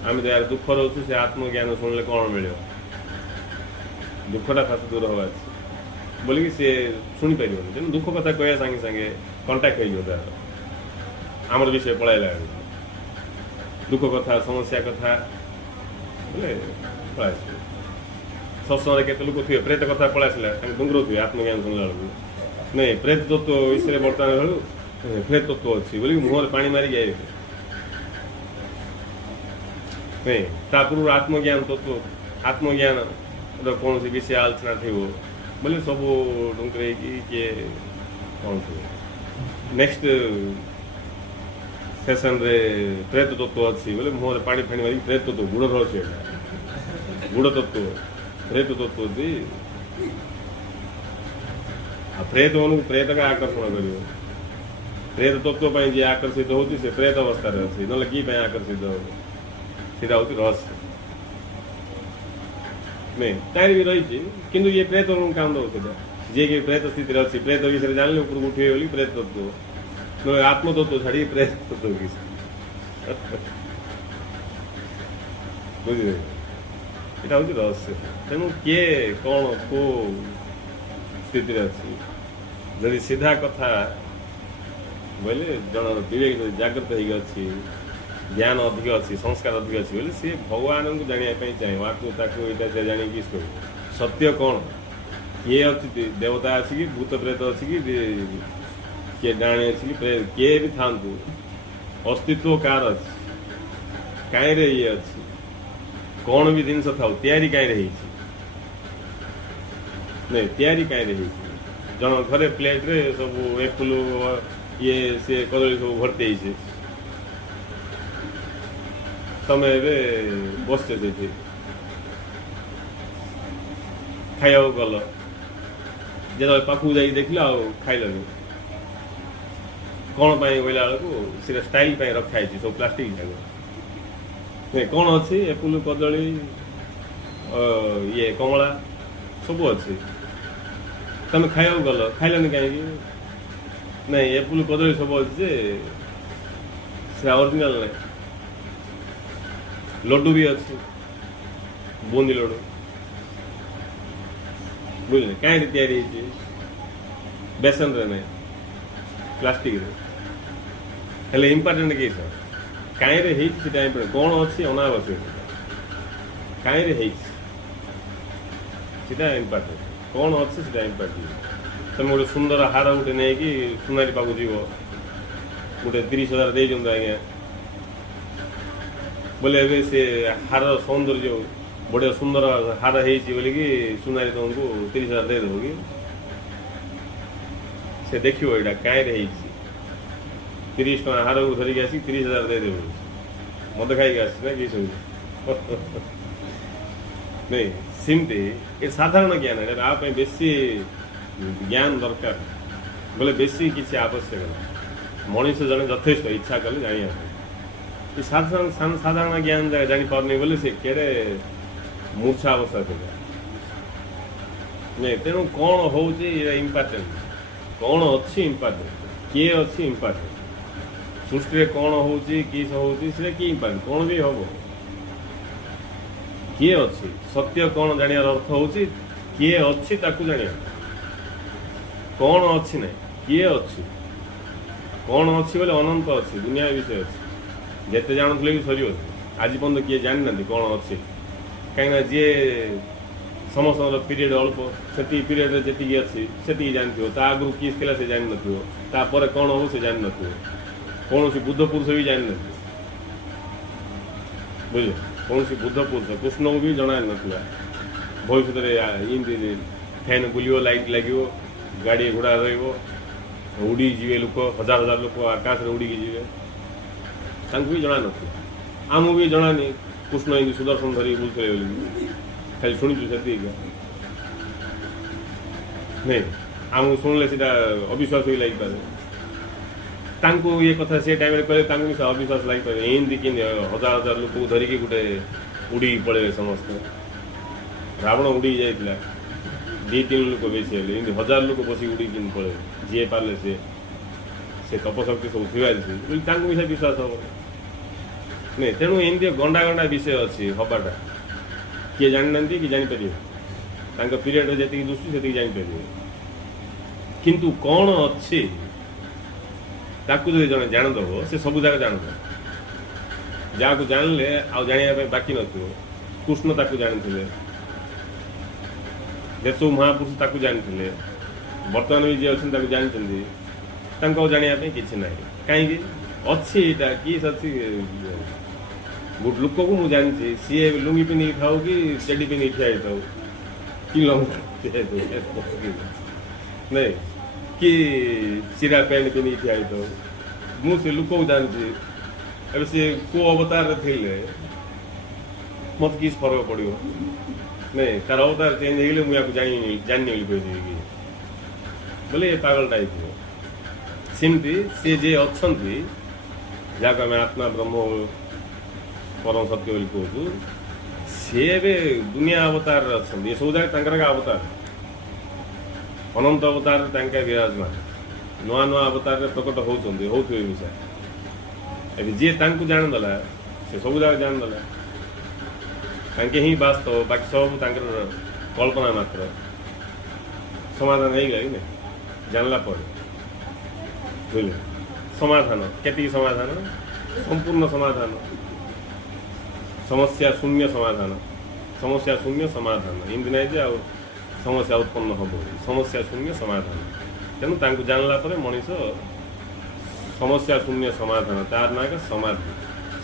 आम तो यार दुख रोचु से आत्मज्ञान शुणिले कौन मिले दुखटा खास दूर हवा बोलिकी सी शुणी पार तेणु दुख कथा कह सागे सागे कंटाक्ट हो तार आमर विषय पलैला दुख कथा समस्या कथा बोले पलि सत्संग केते लोक थे प्रेत कथा पलैसला डुंगर थे आत्मज्ञान शुणला बेलू नहीं प्रेत तत्व विषय बर्तमान बेलू प्रेत तत्व अच्छी बोलिक मुहर पानी मारिक आए नहीं ता पूर्व आत्मज्ञान तत्व आत्मज्ञान कौन सी विषय आलोचना थी बोले सब डुंकरे किए कौन थी नेक्स्ट सेशन रे प्रेत तत्व अच्छी बोले मुहर पानी फाणी मारिक प्रेत तत्व गुड़ रही गुड़ तत्व प्रेत तत्व थी प्रेत मन प्रेत का आकर्षण कर प्रेत तत्व जी आकर्षित होती से प्रेत अवस्था अच्छी ना कि आकर्षित हो सीधा हूँ रहस्य नहीं तार भी रही किंतु ये प्रेत काम दौर जे कि प्रेत स्थित अच्छी प्रेत विषय जानले ऊपर उठे बोली प्रेत तत्व न आत्मतत्व छाड़ी प्रेत तत्व बुझे यहाँ हूँ रहस्य तेणु किए कौन को स्थिति अच्छी जदि सीधा कथा बोले जन विवेक जागृत हो ज्ञान अधिक अच्छी संस्कार अधिक अच्छी बोले सी भगवान को जानापी चाहिए जाणी सत्य कौन किए अच्छी देवता अच्छी कि भूत प्रेत अच्छी कि किए डाणी अच्छी कि किए भी था अस्तित्व कार अच्छी कहीं ये अच्छी कौन भी जिनस था तैयारी कहीं नहीं तैयारी कहीं जन घरे प्लेट रे सब एप्पल ये सी कदली सब भर्ती है तमें बसचे से खाया गल जो पाखक जा देख खाइल कौन पाई बोला बेलू स्टाइल रखाई सब प्लास्टिक जाक नहीं कौन अच्छी एप्पल कदली ये कमला सब अच्छी तमें खाया गल खाइल कहीं नहीं एप्पल कदली सब अच्छे से ओरिजिनल नहीं लड्डू भी अच्छे बूंदी लड्डू बुझे कहीं तैयारी बेसन रे नहीं प्लास्टिक रे हेले इम्पोर्टेंट कि कहीं रे इम्पोर्टेंट कौन अच्छी अनावश्यक कहीं रे इम्पोर्टेंट कौन अच्छे से इम्पोर्टेंट तुम गोटे सुंदर हार गोटे नहीं कि सुनारी पाक जीव गोटे 30,000 दे दिखाँ आज्ञा बोले ए से हार सौंदर्य बढ़िया सुंदर हार बोलिकी सुनारी तुमको 30,000 देदेव कि से देखियो एटा काई रे 30 टका हार को धरिक आसी 30,000 दे देबो मद खाई आसी ना कि सब नहीं सिमती ये साधारण ज्ञान है आप बेसी ज्ञान दरकार बोले बेसी किसी आवश्यक ना मनीष जन यथेष्ट इच्छा कले जानी साधारण ज्ञान जापारे बोले से केड़े मूर्छा अवस्था थे नहीं तेणु कौन हूँ इम्पोर्टेंट कौन अच्छी इम्पोर्टेंट किए अच्छी इम्पोर्टेंट सृष्टि कौन हूँ किस हूँ कि इम्पोर्टेंट कौन भी हम किए अच्छी सत्य कौन जानार अर्थ हूँ किए अच्छी जाना कौन अच्छी ना किए अच्छी कौन अच्छी बोले अनंत अच्छी दुनिया विषय अच्छी जिते जानते भी सर आज पर्यटन किए जानी ना कौन अच्छी कहीं जी समस्त पीरियड अल्प से पीरियड जी अच्छी से जानते आगु किस कला से जान नापर कौन हो से जान न कौन सी बुद्ध पुरुष भी जान न बुझे कौन सी बुद्ध पुरुष कृष्ण को भी जना ना भविष्य फैन बुलो लाइट लगे गाड़ी घोड़ा रुड़ी जी लोक हजार हजार लोक आकाश उड़ी जी भी जना ना आमको भी जनानी कृष्ण एमती सुदर्शन धरी बुलते खाली शुणुचु से नहीं आमको शुणिले सीधा अविश्वास भी लग पारे ये कथा से टाइम कहले भी अविश्वास लग पारे एमती कि हजार हजार लोक धरिकी गोटे उड़ी पड़े समस्ते रावण उड़ी जाइला 2-3 लोक बेसी हेल्ले हजार लोक बस उड़ी पड़े जी पारे से तपशक्ति सब थी भी विश्वास हम नहीं तेणु एमती गंडा गंडा विषय अच्छी हवाटा किए जाना कि जापर पीरियड जी दुष्टि से जापर किंतु कौन अच्छी ताकू जो जन जानदब से सब जगह जानद जहाँ को जानले आ जाना बाकी न कृष्ण ताकू जानी देश महापुरुष ताकू जानी बर्तमान भी जी अच्छे जानते जानापी कि ना कहीं अच्छी यहाँ किस अच्छी गोटे लोक को मुझे जानती सी लुंगी पिंधि खाऊ कि चेडी पिंधि ठिया था कि नहीं कि चिरा पैंट पिंधि ठिया था मुझे लोक को जानती अब सी को अवतार थे मत किस फर्क पड़ो नहीं तार अवतार चेंज हो मुझे जानी कही बोले पागल टाइप सेमती सी जे अच्छा जहाँ आम आत्मा ब्रह्म परम सत्य बोली कहूँ सी दुनिया अवतार अच्छा ये सब जगह अवतार अनंत अवतार विराजमान नुआ नुआ अवतार प्रकट होते विषय जी जानदेला से सब जगह जानदेला तांके ही वास्तव बाकी सब कल्पना मात्र समाधान हो गला कि जानला बुझे समाधान केटी समाधान संपूर्ण समाधान समस्या शून्य समाधान एमती ना जे समस्या उत्पन्न हम समस्या शून्य समाधान तेणु जानला मनीष समस्या शून्य समाधान तार ना का समाधि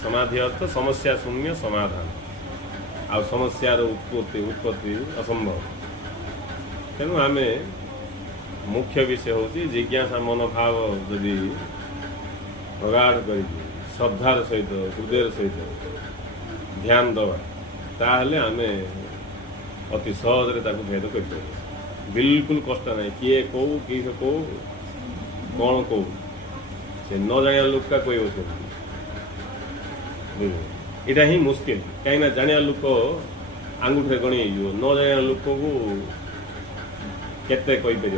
समाधि अर्थ समस्या शून्य समाधान आ समस्यार उत्पत्ति असंभव तेणु आम मुख्य विषय हूँ जिज्ञासा मनोभाव जदि प्रगाढ़ कर श्रद्धार सहित हृदय सहित ध्यान दवा ताहले आम अति सहज भेद कर बिल्कुल कष्ट ना किए कौ किस कौ कौन कौ से न जाना लोक का कोई यहाँ ही मुस्किल कहीं जाना लोक आंगुठे गणी न जाना लोक को केते कहीपर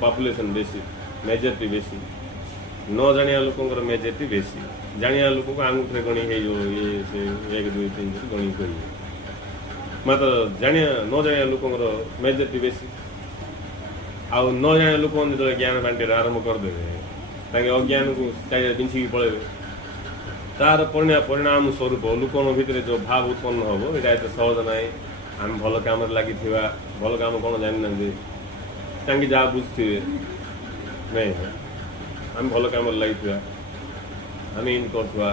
पॉपुलेशन बेसी मेजोरिटी बेसी न जाना लोकर मेजोरिटी बेसी जाना लोक को आंगुठे गणी ये से 1 2 3 गणी कर मात्र जाना न जाना लोकर मेजोरिटी बेसी आउ न जाना लोक जो ज्ञान बांटे आरंभ करदे अज्ञान को बिछी पड़े तार परिणाम स्वरूप लोक भितर जो भाव उत्पन्न हम यहाँ एत सहज ना आम भल कम लगी भल कम कौन जानी जहाँ बुझे नहीं आम भल कम लगी आम इन करुआ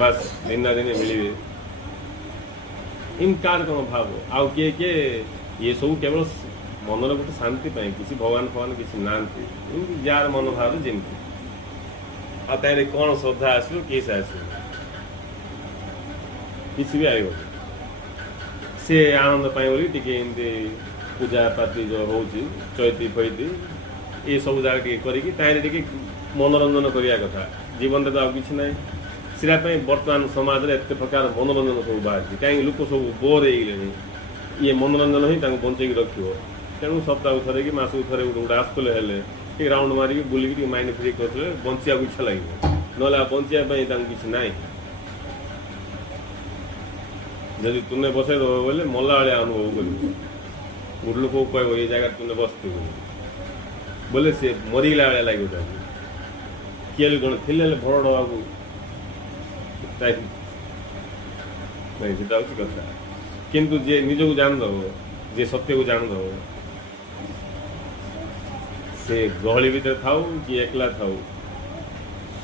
बस दिन ना दिन मिले इन कार कौन भाव आउ किए किए ये सब केवल मनर गोटे शांति किसी भगवान फगवान किसी नांती जार मनोभाव जमी आते कौन श्रद्धा आसो किस आसो किसी भी आए सी आनंद पाई टे पूजा पाती जो हो चैती फैती ये सब जगह करी मनोरंजन करने कथा जीवन तो आउ कि ना से बर्तमान समाज में एत प्रकार मनोरंजन सब बाहर कहीं लोक सब बोर हो गले ये मनोरंजन ही बंचेक रख तेणु सप्ताह थे कि मसक थे गोटे आसुले राउंड मारिक बुलिक माइंड फ्री करते बचा इच्छा लगे ना बचापी किसी ना जदि तुमने बसई दब बोले मला भाया अनुभव कर गोटे लोक कह ये जगह तुमने बसते बोले सी मरीगला भाया लगे किए कौन थी भर डबा को नहीं सीटा हूँ कथा किंतु जे निज को जान दब जे सत्य को जान दब से गहली भीतर थाऊ कि एकला थाऊ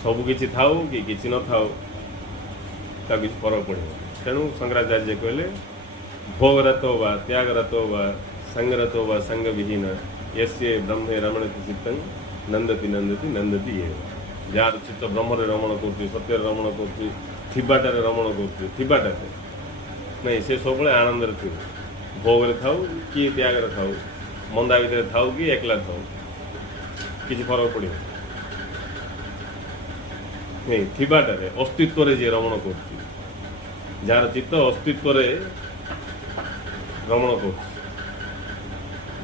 सबकि थाऊ कि किसी न थाऊ किसी फरक पड़े तेणु शंकराचार्य कहले भोगरतो वा त्यागरतो वा संगरतो वा संग विहीन यस्य ब्रह्मे रमणति चित्तं नंदति नंदति नंदति ये जार चित्त ब्रह्म रमण कर सत्य रमण कर थिबाटारे रमण कर थिबाटारे नहीं से सब आनंद थी भोग थाऊ कि त्याग थाऊ मंदा भितर थाऊ कि एकला थाऊ किसी फरक पड़े नहीं थिबाटारे अस्तित्व जे रमण कर जार चित्त अस्तित्व रमण कर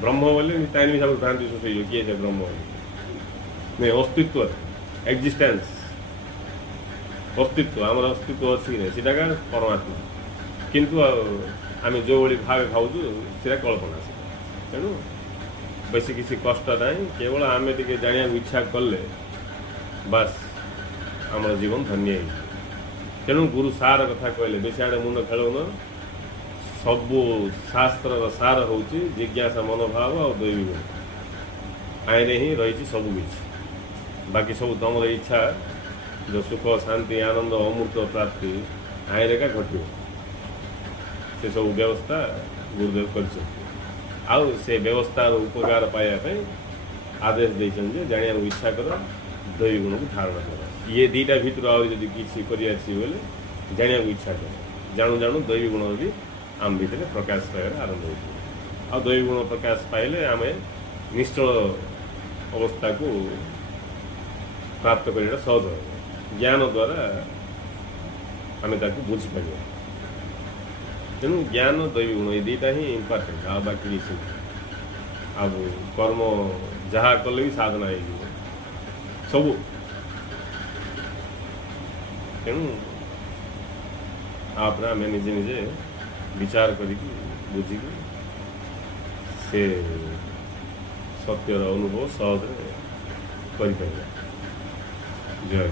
ब्रह्म बोले ताइन सब भ्रांति सुसई किए से ब्रह्म नहीं अस्तित्व एक्जिस्टेंस अस्तित्व आम अस्तित्व अच्छी नहीं सीटा का परमात्मा किंतु आम जो भाग खाऊ सीटा कल्पना तेणु बेसी किसी कष्ट ना केवल आम टे जाना इच्छा कले बास आम जीवन धन्य तेणु गुरु सार कथा कहले बेसी आड़े मुंड खेलौन सबू शास्त्र सार हूँ जिज्ञासा मनोभाव और दैवी गुण आईने ही रही सबकि बाकी सब तुम इच्छा जो सुख शांति आनंद अमूर्त प्राप्ति आईने का घट से सब व्यवस्था गुरुदेव कर से व्यवस्था उपकार पाइबा आदेश देते जाना इच्छा कर दैवी गुण को धारण कर ये दीटा भितर आदि किसी कर जाना इच्छा कर जाणु जाणु दैवी गुण भी आम भितर प्रकाश पाइबार आरंभ हो दैवी गुण प्रकाश पाइले आम निश्चल अवस्था को प्राप्त करने सहज हो ज्ञान द्वारा आम बुझीपर तेणु ज्ञान दैवी गुण ये दीटा ही इम्पोर्टेंट आ बाकी किसी अब कर्म जहाँ कले भी साधना हो सब तेणु आप आम निजे निजे विचार करी बुझिक से सत्यर अनुभव सहज कर जय